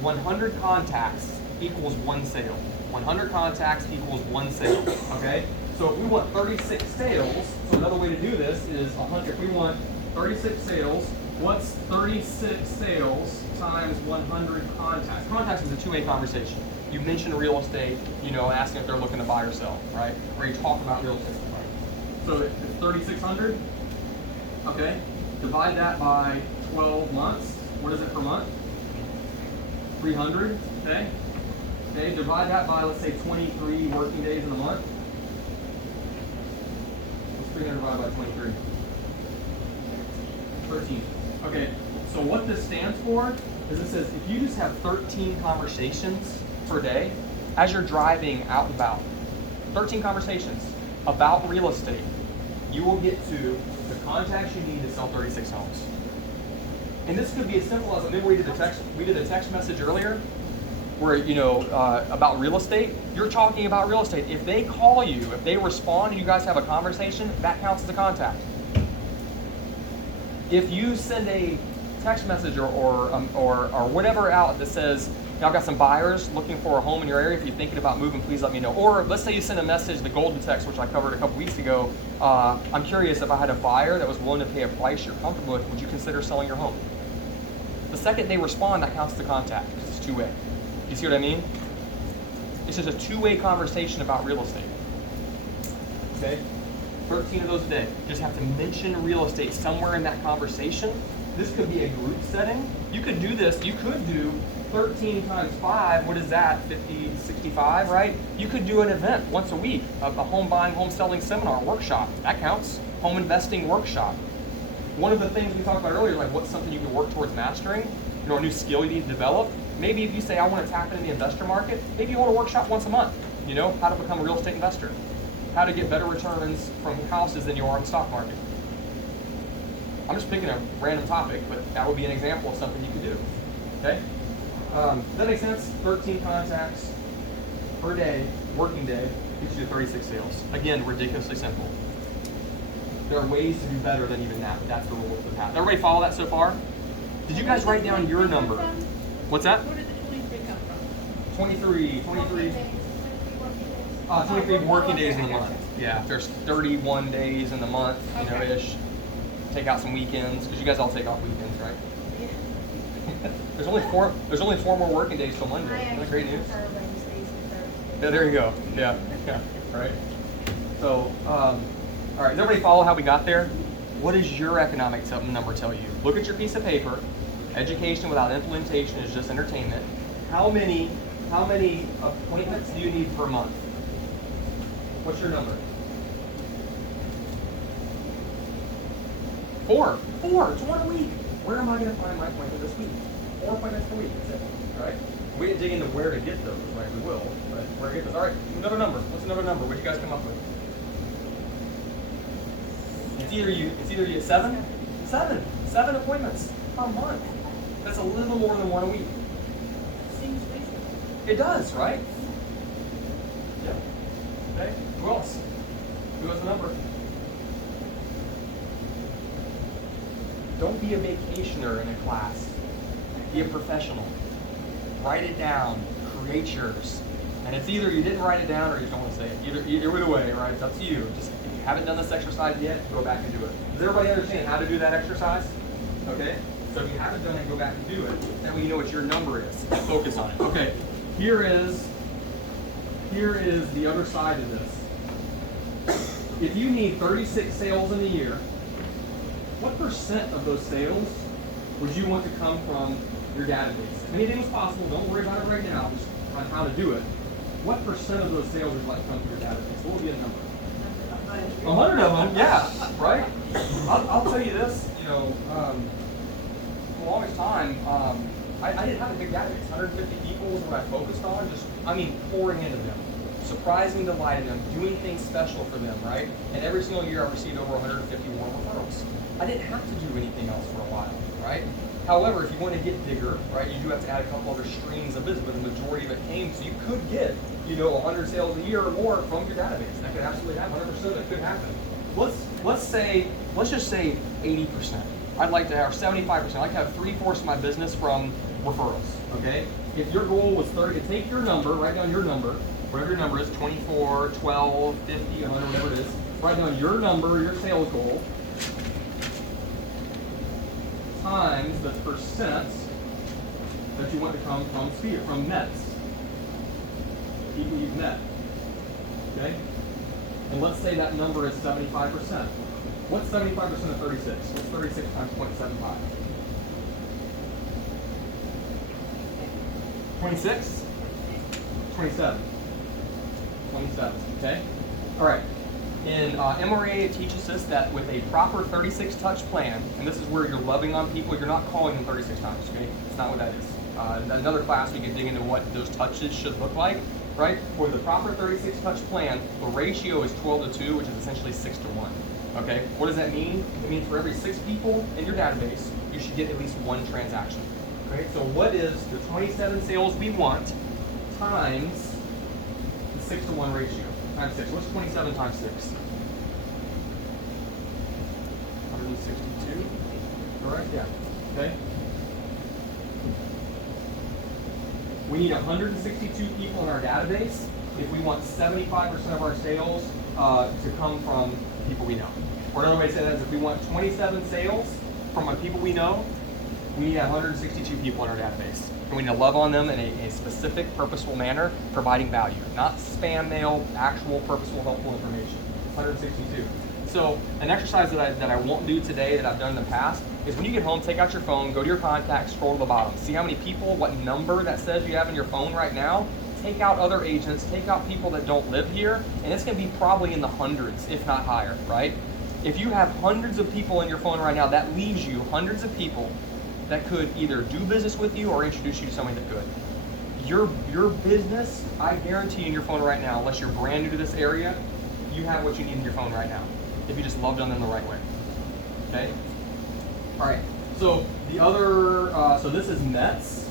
100 contacts equals 1 sale. 100 contacts equals 1 sale, okay? So if we want 36 sales, so another way to do this is 100. If we want 36 sales, what's 36 sales times 100 contacts? Contacts is a two-way conversation. You mention real estate, asking if they're looking to buy or sell, right? Or you talk about real estate, right? So it's 3,600, okay? Divide that by 12 months. What is it per month? 300, okay? Okay, divide that by, let's say, 23 working days in a month. What's 300 divided by 23? 13. Okay, so what this stands for is it says if you just have 13 conversations per day as you're driving out and about, 13 conversations about real estate, you will get to the contacts you need to sell 36 homes. And this could be as simple as, remember we did a text message earlier where, about real estate. You're talking about real estate. If they call you, if they respond and you guys have a conversation, that counts as a contact. If you send a text message or whatever out that says, I've got some buyers looking for a home in your area. If you're thinking about moving, please let me know. Or let's say you send a message, the golden text, which I covered a couple weeks ago. I'm curious if I had a buyer that was willing to pay a price you're comfortable with, would you consider selling your home? The second they respond, that counts as a contact because it's two-way. You see what I mean? It's just a two-way conversation about real estate. Okay? 13 of those a day. You just have to mention real estate somewhere in that conversation. This could be a group setting. You could do this. You could do 13 times 5, what is that? 50, 65, right? You could do an event once a week, a home buying, home selling seminar, workshop. That counts. Home investing workshop. One of the things we talked about earlier, like what's something you can work towards mastering, a new skill you need to develop. Maybe if you say, I want to tap into the investor market, maybe you want a workshop once a month. How to become a real estate investor. How to get better returns from houses than you are in the stock market. I'm just picking a random topic, but that would be an example of something you could do. Okay? Does that make sense? 13 contacts per day, working day, gets you to 36 sales. Again, ridiculously simple. There are ways to do better than even that, but that's the rule of the path. Everybody follow that so far? Did you guys write down your number? What's that? Where did the 23 come from? 23 working days in the month. Yeah, there's 31 days in the month, ish. Take out some weekends, because you guys all take off weekends, right? There's only four more working days till Monday. Isn't that great news? Yeah, there you go. Yeah, right. So, all right, does everybody follow how we got there? What does your economic number tell you? Look at your piece of paper. Education without implementation is just entertainment. How many appointments do you need per month? What's your number? 4. It's 1 a week. Where am I going to find my appointment this week? 4 appointments per week. That's it. All right. We didn't dig into where to get those, right? We will, but where to get those? All right. Another number. What's another number? What did you guys come up with? It's either you 7. 7 appointments per month. That's a little more than 1 a week. Seems reasonable. It does, right? Yep. Okay. Who else? Who has the number? Don't be a vacationer in a class. Be a professional. Write it down. Create yours. And it's either you didn't write it down or you don't want to say it. Either way, right? It's up to you. Just if you haven't done this exercise yet, go back and do it. Does everybody understand how to do that exercise? Okay? So if you haven't done it, go back and do it. That way you know what your number is. Focus on it. Okay. Here is the other side of this. If you need 36 sales in a year, what % of those sales would you want to come from your database? Anything is possible. Don't worry about it right now. Just on how to do it, what percent of those sales would you like to come to your database? What would be a number? 100 of them, yeah, right? I'll tell you this, you know, for the longest time, I didn't have a big database. 150 people was what I focused on, just, pouring into them, surprising, delighting them, doing things special for them, right? And every single year I received over 150 warm referrals. I didn't have to do anything else for a while, right? However, if you want to get bigger, right, you do have to add a couple other streams of business, but the majority of it came, so you could get, 100 sales a year or more from your database. That could absolutely happen. 100% that could happen. Let's just say 80%. I'd like to have 75%. I'd like to have 3/4 of my business from referrals. Okay? If your goal was 30, take your number, write down your number, whatever your number is, 24, 12, 50, 100, whatever it is. Write down your number, your sales goal, times the percent that you want to come from Sphere, from nets. People you've met. Okay? And let's say that number is 75%. What's 75% of 36? What's 36 times 0.75? 26? 27. 27, okay? All right. In MRA, it teaches us that with a proper 36 touch plan, and this is where you're loving on people, you're not calling them 36 times, okay? It's not what that is. Another class, we can dig into what those touches should look like, right? For the proper 36 touch plan, the ratio is 12:2, which is essentially 6:1, okay? What does that mean? It means for every 6 people in your database, you should get at least 1 transaction, okay? So what is the 27 sales we want times the 6:1 ratio? Times 6. What's 27 times 6? 162. Correct? Yeah. Okay. We need 162 people in our database if we want 75% of our sales to come from people we know. Or another way to say that is if we want 27 sales from the people we know, we need 162 people in our database. And we need to love on them in a specific, purposeful manner, providing value. Not spam mail, actual, purposeful, helpful information. 162. So an exercise that I won't do today that I've done in the past is when you get home, take out your phone, go to your contacts, scroll to the bottom. See how many people, what number that says you have in your phone right now. Take out other agents, take out people that don't live here, and it's going to be probably in the hundreds, if not higher, right? If you have hundreds of people in your phone right now, that leaves you hundreds of people that could either do business with you or introduce you to somebody that could. Your business, I guarantee in your phone right now, unless you're brand new to this area, you have what you need in your phone right now, if you just loved on them the right way, okay? All right, so the other, so this is Nets.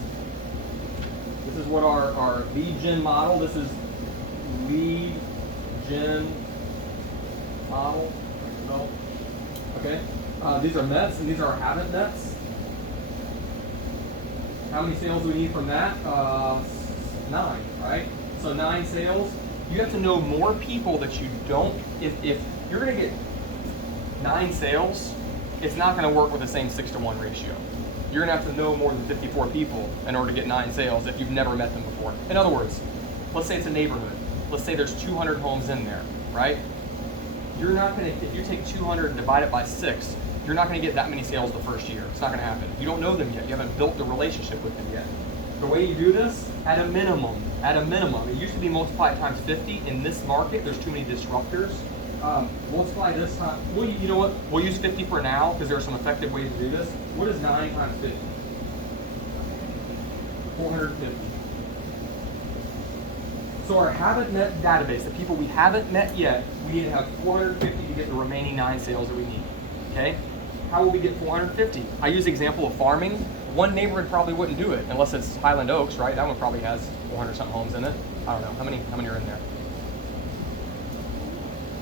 This is what our lead gen model, this is lead gen model, okay? These are Nets and these are our haven't Nets. How many sales do we need from that? 9, right? So 9 sales. You have to know more people that you don't, if you're gonna get 9 sales, it's not gonna work with the same 6:1 ratio. You're gonna have to know more than 54 people in order to get 9 sales if you've never met them before. In other words, let's say it's a neighborhood. Let's say there's 200 homes in there, right? You're not gonna, if you take 200 and divide it by 6, you're not going to get that many sales the first year. It's not going to happen. You don't know them yet. You haven't built the relationship with them yet. The way you do this, at a minimum, it used to be multiplied times 50. In this market, there's too many disruptors. Multiply this time. Well, you know what? We'll use 50 for now because there are some effective ways to do this. What is 9 times 50? 450. So our haven't met database, the people we haven't met yet, we need to have 450 to get the remaining 9 sales that we need. Okay? How will we get 450? I use the example of farming. One neighborhood probably wouldn't do it unless it's Highland Oaks, right? That one probably has 400 something homes in it. I don't know. How many are in there?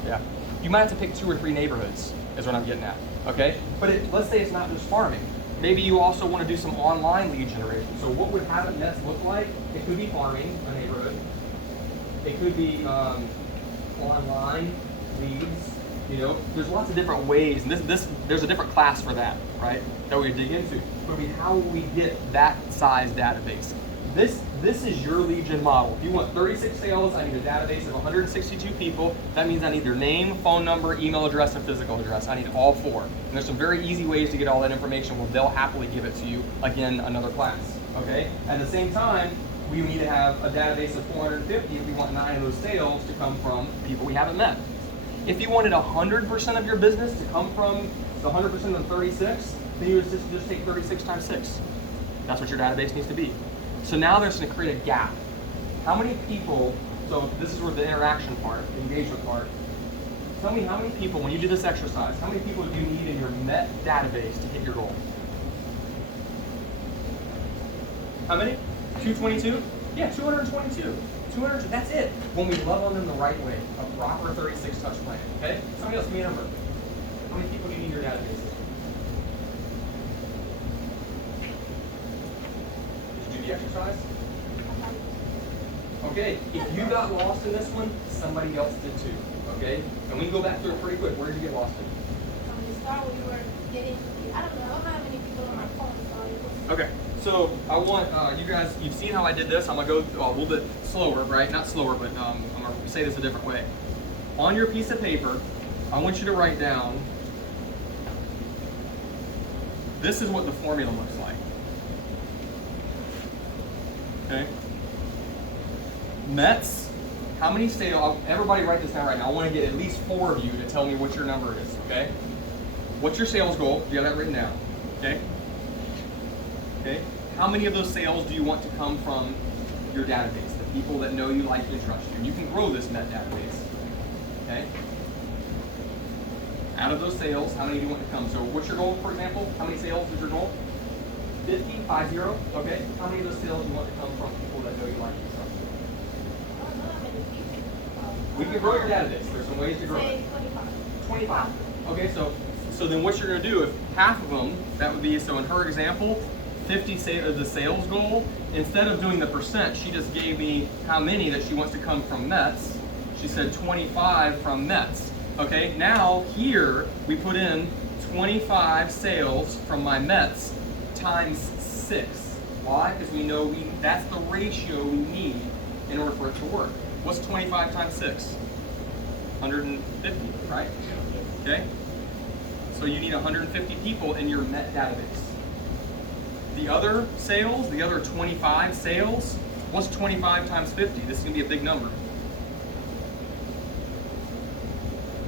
Yeah. You might have to pick 2 or 3 neighborhoods is what I'm getting at. Okay? But let's say it's not just farming. Maybe you also want to do some online lead generation. So what would haven't nets look like? It could be farming, a neighborhood. It could be online leads. You know, there's lots of different ways, and there's a different class for that, right? That we dig into. But how will we get that size database? This is your lead gen model. If you want 36 sales, I need a database of 162 people. That means I need their name, phone number, email address, and physical address. I need all 4. And there's some very easy ways to get all that information where they'll happily give it to you. Again, another class. Okay? At the same time, we need to have a database of 450 if we want 9 of those sales to come from people we haven't met. If you wanted 100% of your business to come from the 100% of the 36, then you would just take 36 times 6. That's what your database needs to be. So now there's going to create a gap. How many people, so this is where the interaction part, the engagement part. Tell me how many people, when you do this exercise, how many people do you need in your Met database to hit your goal? How many? 222? Yeah, 222. 200, that's it. When we love on them the right way, a proper 36 touch plan, okay? Somebody else, give me a number. How many people do you need in your database? Did you do the exercise? Okay, if you got lost in this one, somebody else did too, okay? And we can go back through it pretty quick. Where did you get lost in? From the start, we were getting, I don't know how many people on my phone, so it was. Okay, so I want you guys, you've seen how I did this. I'm going to go a little bit slower, right? Not slower, but I'm going to say this a different way. On your piece of paper, I want you to write down, this is what the formula looks like. Okay? Mets, how many sales, everybody write this down right now. I want to get at least 4 of you to tell me what your number is, okay? What's your sales goal? You got that written down, okay? Okay? How many of those sales do you want to come from your database? The people that know you, like you, and trust you. You can grow this Met database, okay? Out of those sales, how many do you want to come? So what's your goal, for example? How many sales is your goal? 50, 50, okay? How many of those sales do you want to come from people that know you, like you, and trust you? I don't know how many people. We can grow your database. There's some ways to grow Say it. 25. 25. Okay, so then what you're going to do, if half of them, that would be, so in her example, 50 of the sales goal, instead of doing the percent, she just gave me how many that she wants to come from Mets. She said 25 from Mets. Okay, now here we put in 25 sales from my Mets times 6. Why? Because we know that's the ratio we need in order for it to work. What's 25 times 6? 150, right? Okay? So you need 150 people in your Met database. The other sales, the other 25 sales, what's 25 times 50? This is going to be a big number.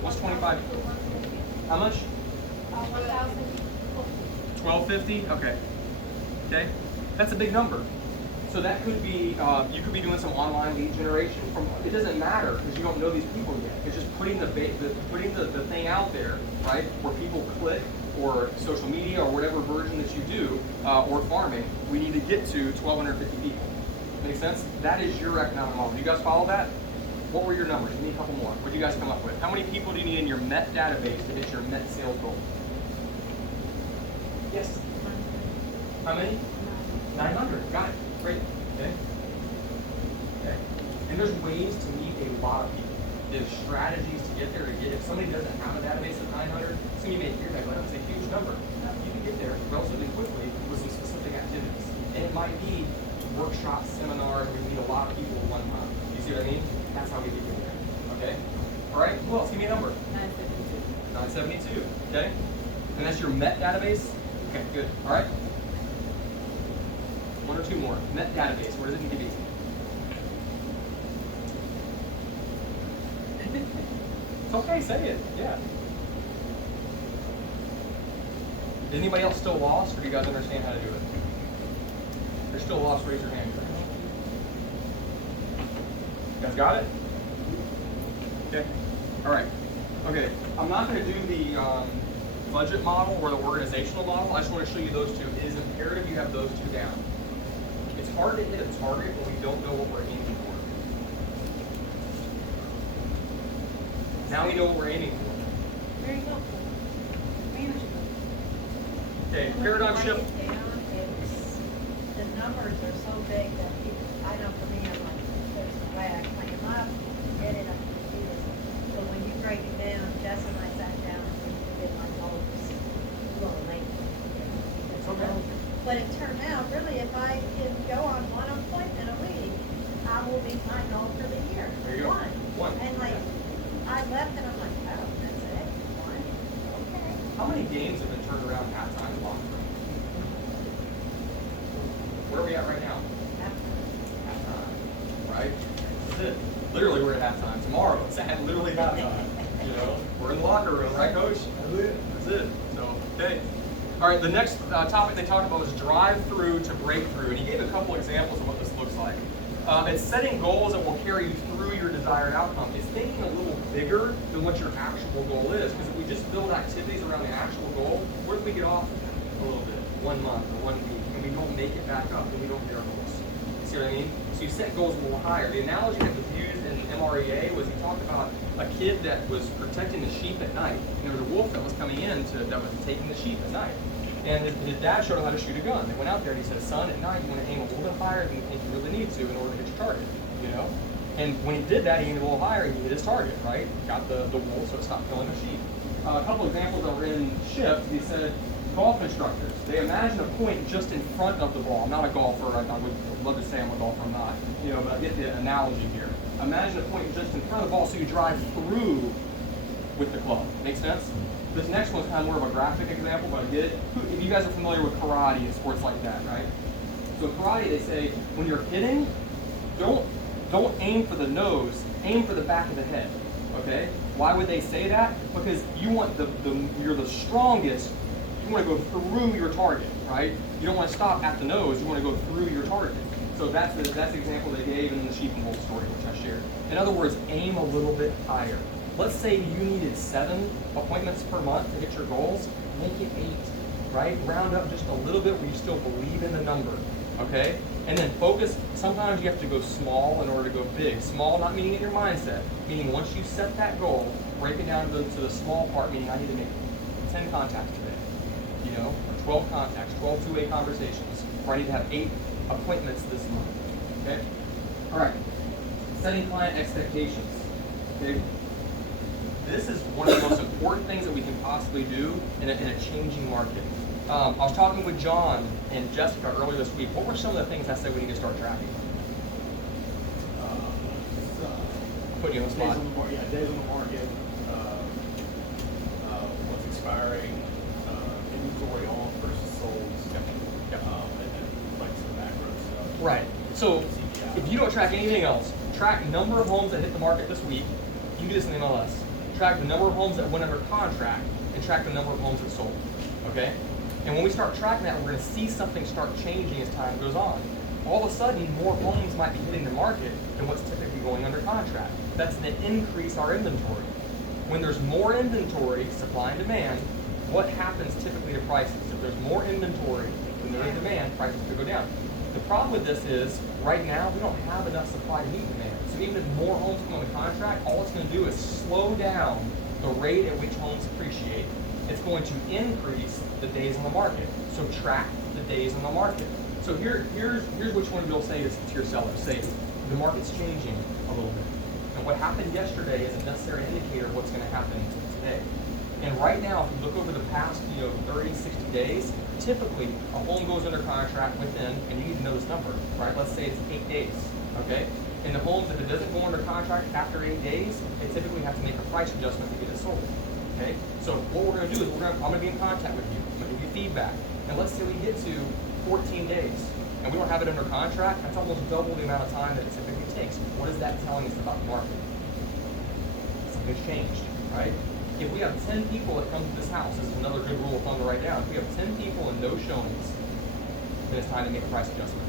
What's 25? How much? 1250? Okay. Okay? That's a big number. So that could be, you could be doing some online lead generation from, it doesn't matter because you don't know these people yet. It's just putting the thing out there, right? Where people click, or social media, or whatever version that you do, or farming, we need to get to 1,250 people. Make sense? That is your economic model. Do you guys follow that? What were your numbers? Give me a couple more. What did you guys come up with? How many people do you need in your Met database to hit your Met sales goal? Yes? How many? 900. Got it. Great. Okay. Okay. And there's ways to meet a lot of people. There's strategies to get there. If somebody doesn't have a database of 900, so you may hear that, but that's a huge number. You can get there relatively quickly with some specific activities. And it might be workshops, seminars, where you meet a lot of people at one time. You see what I mean? That's how we get you there. Okay? All right, who else? Give me a number. 972. 972. Okay? And that's your Met database? Okay, good. All right. 1 or 2 more. Met database. Where does it need to be? It's okay, say it. Yeah. Is anybody else still lost, or do you guys understand how to do it? If you're still lost, raise your hand. You guys got it? Okay. All right. Okay. I'm not going to do the budget model or the organizational model. I just want to show you those two. It is imperative you have those two down. It's hard to hit a target when we don't know what we're aiming for. Now we know what we're aiming for. Very helpful. Manageable. Okay, And when paradigm you shift. break it down, the numbers are so big that people, I know for me, I'm like, there's no way I can plan them up, get it up to the computer. But when you break it down, Jess and I sat down and we did my goals, well, Okay. But it turned out, really, if I can go on one appointment a week, I will meet my goal for the year. There you go. One. And like, I left and I'm like, oh, that's it, one, okay. How many games have been turned around halftime in locker room? Where are we at right now? Literally, we're at halftime. Tomorrow, it's at literally halftime. You know, we're in the locker room, right, Coach? That's it. So, okay. All right, the next topic they talked about was drive-through to breakthrough, and he gave a couple examples of what this looks like. It's setting goals that will carry you through your desired outcome. It's thinking a little bigger than what your actual goal is, because if we just build activities around the actual goal, where do we get off a little bit? 1 month or 1 week, and we don't make it back up, and we don't hit our goals. You see what I mean? So you set goals a little higher. The analogy that was used in MREA was he talked about a kid that was protecting the sheep at night, and there was a wolf that was coming in that was taking the sheep at night. And his dad showed him how to shoot a gun. They went out there and he said, son, at night you want to aim a little bit higher than you really need to in order to hit your target, you know? And when he did that, he aimed a little higher and he hit his target, right? Got the wolf so it stopped killing the sheep. A couple examples that were in Shift, he said, golf instructors, they imagine a point just in front of the ball. I'm not a golfer, I would love to say I'm a golfer, I'm not, you know, but I get the analogy here. Imagine a point just in front of the ball so you drive through with the club. Make sense? This next one's kind of more of a graphic example, but I get it. If you guys are familiar with karate and sports like that, right? So karate, they say, when you're hitting, don't aim for the nose, aim for the back of the head, okay? Why would they say that? Because you want you're the strongest, you want to go through your target, right? You don't want to stop at the nose, you want to go through your target. So that's the example they gave in the sheep and wolf story, which I shared. In other words, aim a little bit higher. Let's say you needed 7 appointments per month to hit your goals, make it 8, right? Round up just a little bit where you still believe in the number, okay? And then focus, sometimes you have to go small in order to go big. Small not meaning in your mindset, meaning once you set that goal, break it down to the small part, meaning I need to make 10 contacts today, you know, or 12 contacts, 12 two-way conversations, or I need to have 8 appointments this month, okay? All right, setting client expectations, okay? This is one of the most important things that we can possibly do in a changing market. I was talking with John and Jessica earlier this week. What were some of the things I said we need to start tracking? Putting you on the spot. Days on the market, what's expiring, inventory on versus sold, and then like some macro stuff. Right. So if you don't track anything else, track number of homes that hit the market this week. You can do this in MLS. Track the number of homes that went under contract and track the number of homes that sold, okay? And when we start tracking that, we're gonna see something start changing as time goes on. All of a sudden, more homes might be hitting the market than what's typically going under contract. That's gonna increase our inventory. When there's more inventory, supply and demand, what happens typically to prices? If there's more inventory than there is demand, prices could go down. The problem with this is, right now, we don't have enough supply to meet demand. So even if more homes come on the contract, all it's going to do is slow down the rate at which homes appreciate. It's going to increase the days on the market. So track the days on the market. So here's what you want to be able to say to your sellers. Say, the market's changing a little bit. And what happened yesterday is a necessary indicator of what's going to happen today. And right now, if you look over the past 30, 60 days, typically a home goes under contract within, and you need to know this number, right? Let's say it's 8 days, okay? And the homes, if it doesn't go under contract after 8 days, they typically have to make a price adjustment to get it sold, okay? So what we're gonna do is I'm gonna be in contact with you, I'm gonna give you feedback. And let's say we get to 14 days, and we don't have it under contract, that's almost double the amount of time that it typically takes. What is that telling us about the market? Something's changed, right? If we have 10 people that come to this house, this is another good rule of thumb to write down. If we have 10 people and no showings, then it's time to make a price adjustment.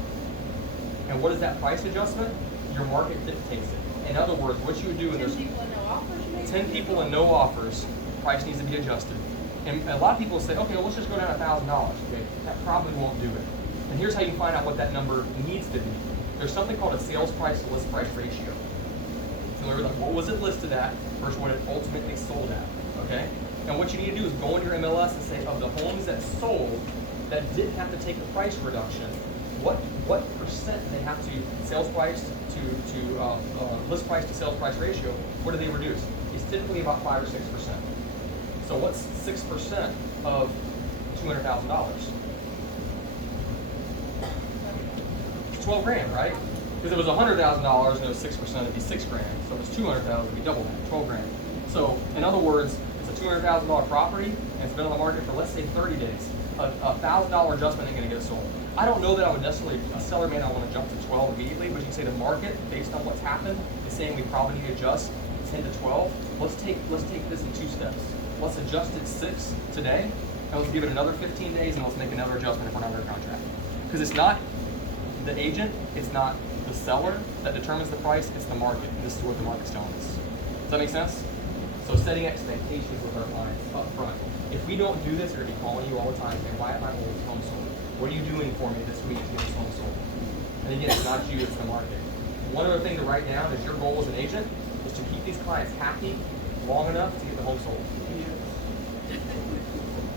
And what is that price adjustment? Your market dictates it. In other words, what you would do when there's 10 people and no offers, 10 people and no offers, price needs to be adjusted. And a lot of people say, okay, well, let's just go down $1,000. Okay, that probably won't do it. And here's how you find out what that number needs to be. There's something called a sales price to list price ratio. So we're like, what was it listed at versus what it ultimately sold at? Okay? And what you need to do is go in your MLS and say, of the homes that sold that didn't have to take a price reduction, what percent they have to sales price to list price to sales price ratio? What do they reduce? It's typically about 5 or 6%. So what's 6% of $200,000? $12 grand, right? Because if it was $100,000 and it was 6%, it'd be $6 grand. So if it's $200,000, it'd be double that, 12 grand. So in other words, it's a $200,000 property and it's been on the market for let's say 30 days. a $1,000 adjustment ain't gonna get it sold. I don't know that I would necessarily, a seller may not want to jump to 12 immediately, but you can say the market, based on what's happened, is saying we probably need to adjust 10 to 12. Let's take this in 2 steps. Let's adjust it 6 today, and let's give it another 15 days, and let's make another adjustment if we're not under contract. Because it's not the agent, it's not the seller that determines the price, it's the market. And this is what the market's telling us. Does that make sense? So setting expectations with our clients up front. If we don't do this, they're gonna be calling you all the time saying, why am I always home sold? What are you doing for me this week to get this home sold? And again, it's not you, it's the market. One other thing to write down is your goal as an agent is to keep these clients happy long enough to get the home sold.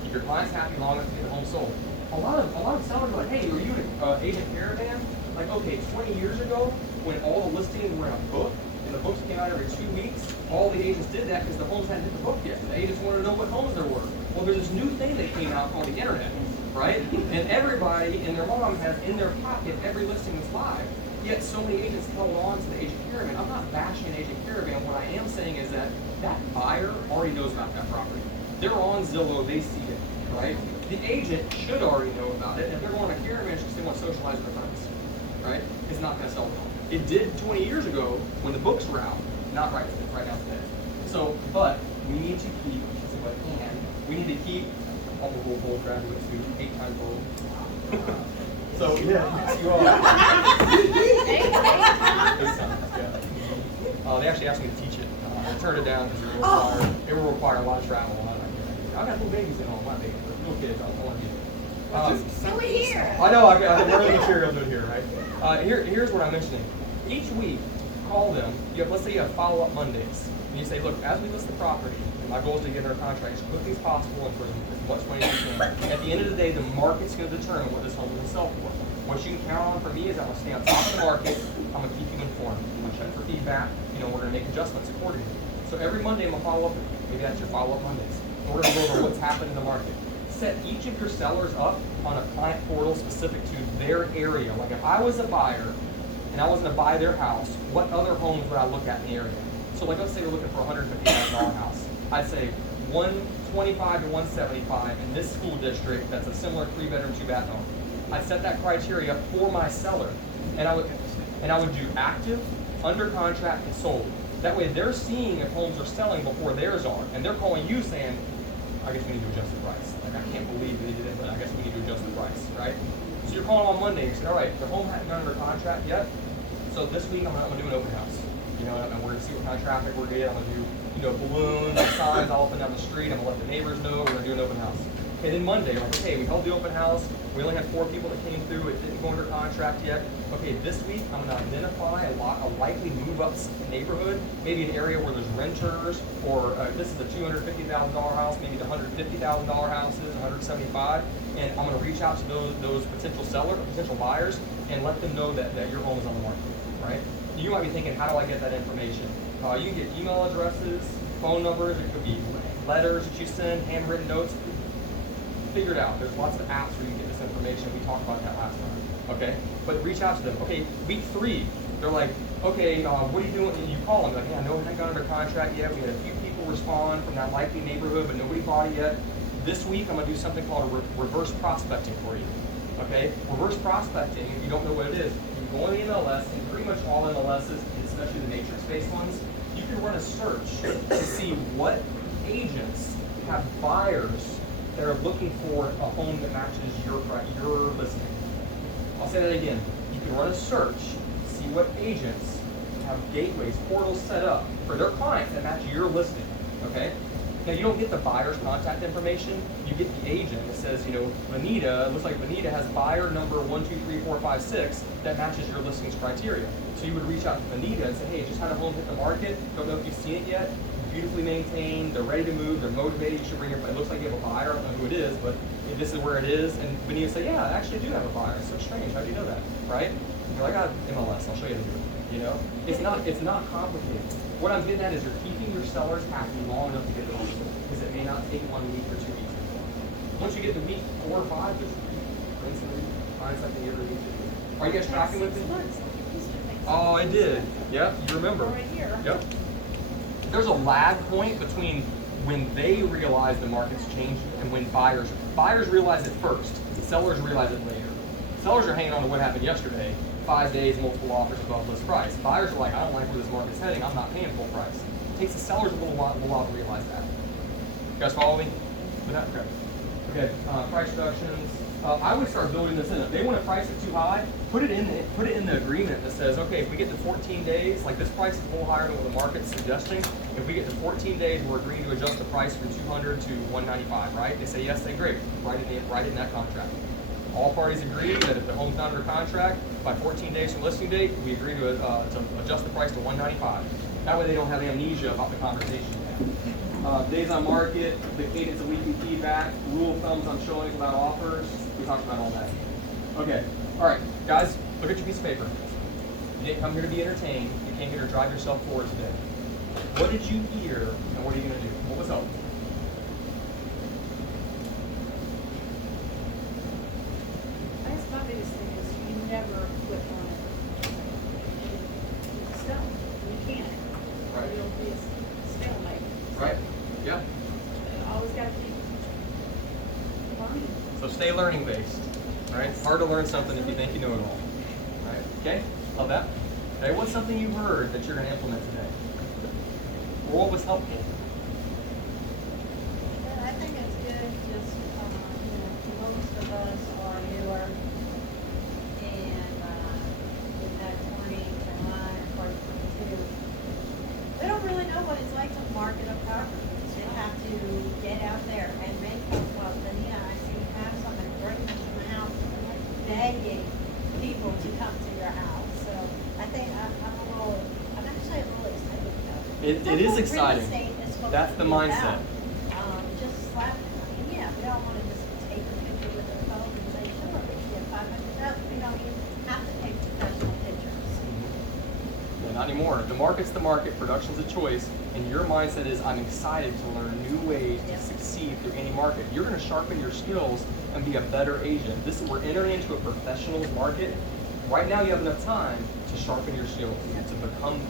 Keep your clients happy long enough to get the home sold. A lot of sellers are like, hey, are you an agent caravan? Like, okay, 20 years ago, when all the listings were in a book, and the books came out every 2 weeks, all the agents did that because the homes hadn't hit the book yet. The agents wanted to know what homes there were. Well, there's this new thing that came out called the internet, right? And everybody and their mom has in their pocket every listing that's live. Yet so many agents held on to the agent caravan. I'm not bashing agent caravan. What I am saying is that that buyer already knows about that property. They're on Zillow, they see it, right? The agent should already know about it. If they're going on a caravan, they want to socialize with their friends, right? It's not going to sell them. It did 20 years ago when the books were out, not right now today. So, but we need to keep, we need to keep all the gold graduates who 8 times gold. So yeah, you all. They actually asked me to teach it. I turned it down because it will require a lot of travel. I got little babies at home, not babies, but little kids. I don't want to be. So we here. I know, I've learned materials in here, right? Here's what I'm mentioning. Each week, call them. Let's say you have follow-up Mondays. And you say, look, as we list the property, my goal is to get our contract as quickly as possible and for as much money as we can. At the end of the day, the market's going to determine what this home is going to sell for. What you can count on from me is I'm going to stay on top of the market. I'm going to keep you informed. I'm going to check for feedback. We're going to make adjustments accordingly. So every Monday, I'm going to follow up with you. Maybe that's your follow-up Mondays. And we're going to go over what's happened in the market. Set each of your sellers up on a client portal specific to their area. Like if I was a buyer and I was going to buy their house, what other homes would I look at in the area? So like let's say you're looking for a $150,000 house. I'd say 125 to 175 in this school district that's a similar 3-bedroom, 2-bath home. I'd set that criteria for my seller, and I would do active, under contract, and sold. That way they're seeing if homes are selling before theirs are, and they're calling you saying, I guess we need to adjust the price. Like I can't believe they did it, but I guess we need to adjust the price, right? So you're calling on Monday and you say, all right, the home hasn't gone under contract yet, so this week I'm gonna do an open house. And we're gonna see what kind of traffic we're getting. I'm gonna do, balloons, signs all up and down the street. I'm gonna let the neighbors know we're gonna do an open house. Okay, then Monday, like, okay, we held the open house. We only had 4 people that came through. It didn't go under contract yet. Okay, this week I'm gonna identify a likely move-up neighborhood, maybe an area where there's renters, or this is a $250,000 house, maybe the $150,000 houses, 175, and I'm gonna reach out to those potential potential buyers, and let them know that your home is on the market, right? You might be thinking, how do I get that information? You can get email addresses, phone numbers, it could be letters that you send, handwritten notes. Figure it out. There's lots of apps where you can get this information. We talked about that last time, okay? But reach out to them. Okay, week 3, they're like, okay, what are you doing? And you call them, like, yeah, no, we haven't got under contract yet. We had a few people respond from that likely neighborhood, but nobody bought it yet. This week, I'm gonna do something called reverse prospecting for you, okay? Reverse prospecting, if you don't know what it is, you go on the MLS, and pretty much all MLSs, especially the matrix-based ones, you can run a search to see what agents have buyers that are looking for a home that matches your listing. I'll say that again. You can run a search, see what agents have gateways, portals set up for their clients that match your listing, okay? Now you don't get the buyer's contact information, you get the agent that says, Vanita, it looks like Vanita has buyer number 123456 that matches your listings criteria. So you would reach out to Vanita and say, hey, just had a home hit the market, don't know if you've seen it yet, beautifully maintained, they're ready to move, they're motivated, you should bring it looks like you have a buyer, I don't know who it is, but this is where it is, and Vanita say, yeah, I actually do have a buyer, it's so strange, how do you know that, right? You're like, I got MLS, I'll show you how to do it. It's not complicated. What I'm getting at is you're keeping your sellers happy long enough to get it home sold, because it may not take 1 week or 2 weeks. Once you get to week 4 or 5, just rinse and repeat, find something you ever need to do. Are you guys tracking with me? Oh, I did. Yep, you remember. Right here. Yep. There's a lag point between when they realize the market's changed and when buyers realize it first, sellers realize it later. Sellers are hanging on to what happened yesterday, 5 days, multiple offers above list price. Buyers are like, I don't like where this market's heading, I'm not paying full price. It takes the sellers a little while to realize that. You guys follow me? Okay, price reductions. I would start building this in. If they want to price it too high, put it in the agreement that says, okay, if we get to 14 days, like this price is a little higher than what the market's suggesting. If we get to 14 days, we're agreeing to adjust the price from 200 to 195, right? They say yes, they agree. Write it in that contract. All parties agree that if the home's not under contract, by 14 days from listing date, we agree to adjust the price to 195. That way they don't have amnesia about the conversation we had. Days on market, the cadence of weekly feedback, rule of thumbs I'm showing about offers. We talked about all that. Okay, all right, guys, look at your piece of paper. You didn't come here to be entertained. You came here to drive yourself forward today. What did you hear, and what are you going to do? What was up? I guess my biggest thing is you never quit learning. It's stone. You can't. Right. It'll be a stalemate. Right? Yeah. You always got to keep learning. So stay learning based. Right? It's hard to learn something if you think you know it all. Right? Okay? Love that. Okay, what's something you heard that you're going to implement today? Or what was helpful? I think it's good, just, most of us are newer, and, we've had 20, 21, or 22. We don't really know what it's like to market a property. You have to get out there and make those calls, and I see you have somebody bringing them to the house, begging people to come to your house, so I think I'm actually a little excited about it. It is exciting. That's the mindset. Just slap it. I mean, yeah, we all want to just take a picture with our phone and say, sure, we can get 500,000. We don't even have to take professional pictures. Yeah, not anymore. The market's the market, production's a choice, and your mindset is, I'm excited to learn new ways to succeed through any market. You're going to sharpen your skills and be a better agent. We're entering into a professional's market. Right now you have enough time to sharpen your skills, to become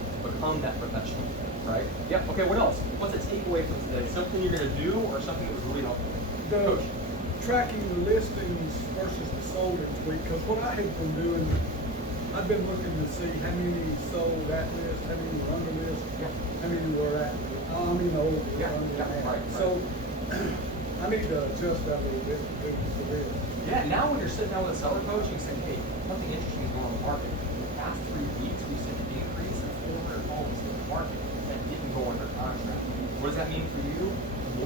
that professional, right? Yep, okay, what else? What's a takeaway from today? Something you're going to do or something that was really helpful? The Coach. tracking the listings versus the sold each week, because what I have been doing, I've been looking to see how many sold at list, how many were under list, how many were at, over. Right. So I need to adjust that a little bit for this. Yeah, now when you're sitting down with a seller coach, you can say, hey, something interesting is going on in the market. In the past 3 weeks, we said an increase in 400 homes in the market that didn't go under contract. What does that mean for you?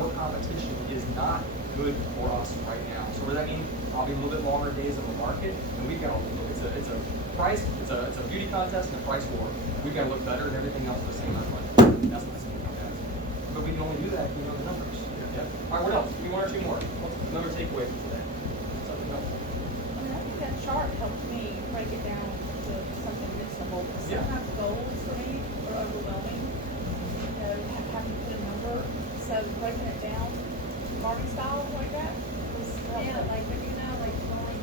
More competition is not good for us right now. So what does that mean? Probably a little bit longer days on the market, and we've got to look. It's a price. It's a beauty contest and a price war. We've got to look better than everything else at the same amount of money. That's what it's going to come down to. But we can only do that if we know the numbers. Yeah. All right. What else? Give me 1 or 2 more. What's another takeaway from today? Something else. I mean, I think that chart helped me break it down to something reasonable. Yeah. Sometimes goals for me are overwhelming. Having to put a number. So breaking it down, marketing style like that was helpful. Yeah, like when you only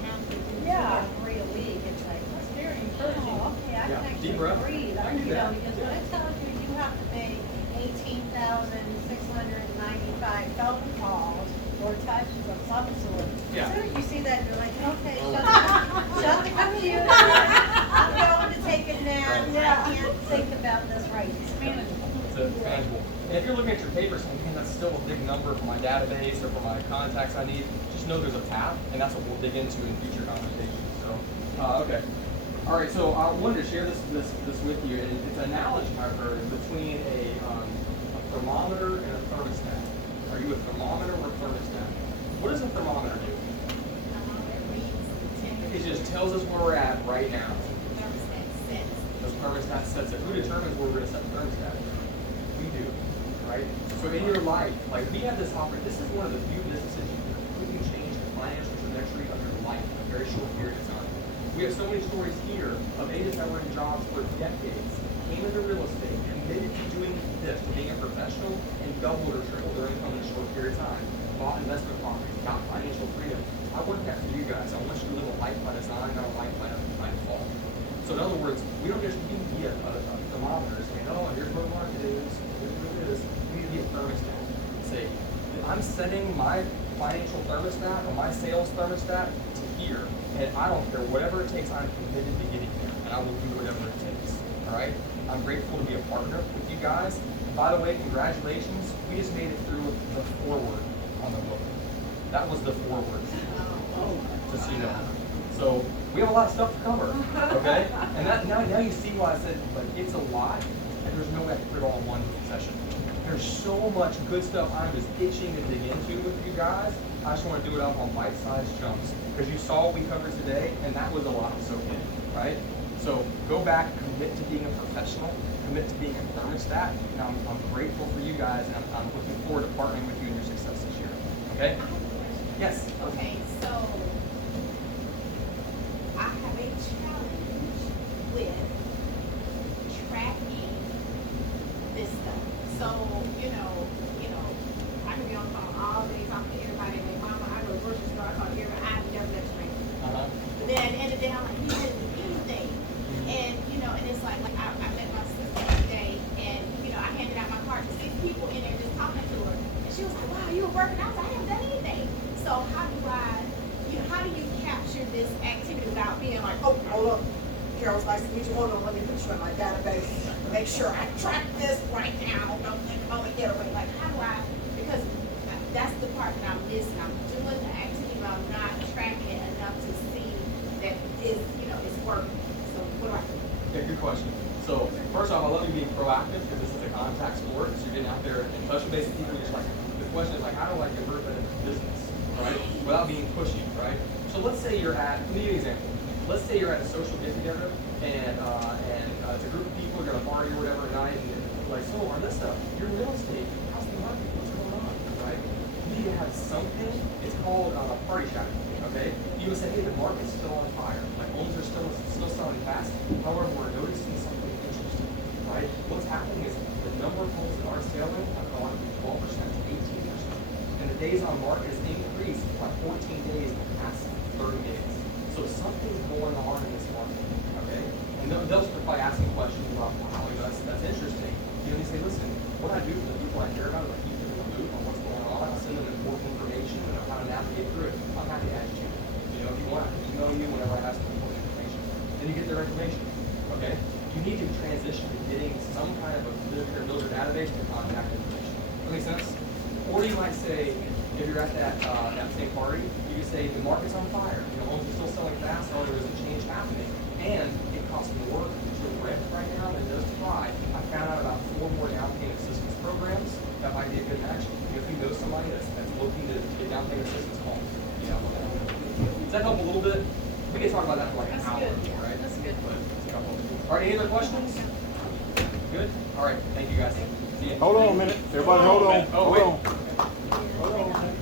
have to do Yeah. 2 or 3 a week, it's like, That's very encouraging. oh, okay, I Yeah. can Deep actually breath. breathe. I can do that. Because when it tells you you have to make 18,695 phone calls or touches of some sort, Yeah. as soon as you see that, you're like, okay, shut the computer. I'm going to take a nap. I can't think about this right now. It's manageable. And if you're looking at your paper saying, man, that's still a big number for my database or for my contacts I need, just know there's a path, and that's what we'll dig into in future conversations. So, okay. All right, so I wanted to share this with you, and it's an analogy I've heard between a thermometer and a thermostat. Are you a thermometer or a thermostat? What does a thermometer do? It reads the temperature. It just tells us where we're at right now. Thermostat sets. The thermostat sets it. Who determines where we're going to set the thermostat? We do, right? So in your life, like we have this opportunity. This is one of the few businesses you can completely change the financial trajectory of your life in a very short period of time. We have so many stories here of agents that were in jobs for decades, came into real estate, committed to doing this, to being a professional, and doubled or tripled their income in a short period of time. Bought investment properties, got financial freedom. I want that for you guys. I want you to live a life by design, not a life by default. So in other words, we don't just need to be a thermometer saying, oh, here's where the market is, here's where it is. We need to be a thermostat. Say, I'm setting my financial thermostat or my sales thermostat to here, and I don't care whatever it takes. I'm committed to getting there, and I will do whatever it takes. All right. I'm grateful to be a partner with you guys. And by the way, congratulations. We just made it through the foreword on the book. That was the foreword. Just so you know. So we have a lot of stuff to cover. Okay. And now you see why I said like it's a lot, and there's no way I can put it all in one session. There's so much good stuff I'm just itching to dig into with you guys. I just want to do it up on bite-sized chunks. Because you saw what we covered today, and that was a lot to soak in, right? So go back, commit to being a professional, commit to being a thermostat, and I'm grateful for you guys, and I'm looking forward to partnering with you in your success this year. Okay? Yes? Okay, so I have a challenge with tracking this stuff. So, I can be on the phone all day talking to everybody. Like, mama, I go to the grocery store, I call everybody, I never left straight. But then at the end of the day, I'm like, you didn't do anything. And, and it's like I met my sister the other day, and, I handed out my card to 6 people in there just talking to her. And she was like, wow, you were working out? I was like, I haven't done anything. So how do you capture this activity without being like, oh, hold up. Carol's nice to meet you. Hold on, let me put you in my database. Make sure I track this right now. Don't think I'm gonna get away. Like, how do I? Because that's the part that I'm missing. I'm doing the activity, but I'm not tracking it enough to see that it's working. So what do I do? Okay, good question. So first off, I love you being proactive because this is a contact sport. So you're getting out there and touching base with people. You're just like, the question is like, how do I convert that into business, right? Without being pushy, right? So let's say you're at, let me give you an example. Let's say you're at a social get-together and it's a group of people, you're gonna party or whatever at night, and you're like, so on this stuff, you're real estate. How's the market? What's going on, right? You need to have something. It's called party chat. Okay? You would say, hey, the market's still on fire. Like homes are still selling fast. However, we're noticing something interesting, right? What's happening is the number of homes that are selling have gone from 12% to 18%, and the days on market has increased by 14 days in the past 30 days. So something's going on in this market, okay? And they'll start by asking questions about, wow, that's interesting. They say, listen, what I do for the people I care about is I keep them in the loop on what's going on. I send them important information and how to navigate through it. I'm happy to ask you. If you want, I can email you whenever I have some important information. Then you get their information, okay? You need to transition to getting some kind of a build your database to contact information. That makes sense? Or you might say, if you're at that same party, you can say the market's on fire. Homes are still selling fast, however, there's a change happening. And it costs more to rent right now than it does to buy. I found out about 4 more down payment assistance programs that might be a good match. If you know somebody that's looking to get down payment assistance, call them. Does that help a little bit? We can talk about that for like an hour, right? That's good. But it's a couple. All right, any other questions? Good? All right, thank you guys. See ya. Hold on a minute. Everybody hold on. Oh, wait. Hold on.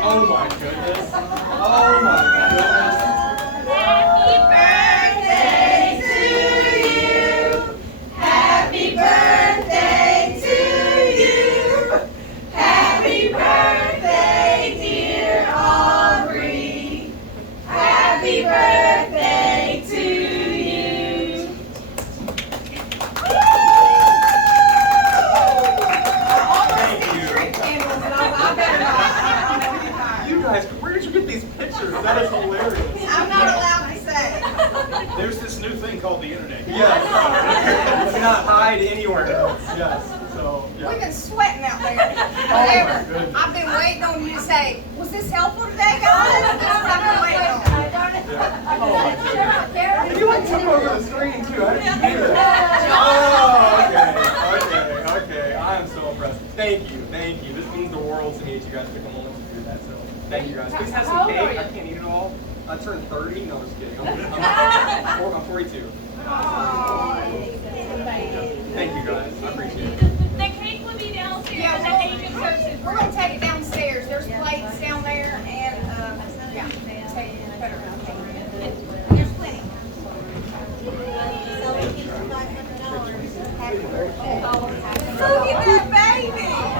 Oh my goodness. Oh my goodness. Happy birthday to you. Happy birthday to you. Happy birthday, dear Aubrey. Happy birthday to you. You guys, where did you get these pictures? That is hilarious. I'm not allowed to say. There's this new thing called the internet. Yes. You cannot hide anywhere else. Yes. So, yeah. We've been sweating out there. my goodness. I've been waiting on you to say, was this helpful today, guys? That's what I've been waiting on. Oh my goodness. And you like took over the screen too. How did you do that? Oh, okay. I am so impressed. Thank you. This means the world to me that you guys took a moment to do that. So thank you guys. Please have some cake. I can't eat it all. I turned 30. No, I'm just kidding. I'm 42. Thank you guys. I appreciate it. The cake will be downstairs Yeah, at the agent services. we're gonna take it downstairs. There's plates down there and, yeah. Take it. There's plenty.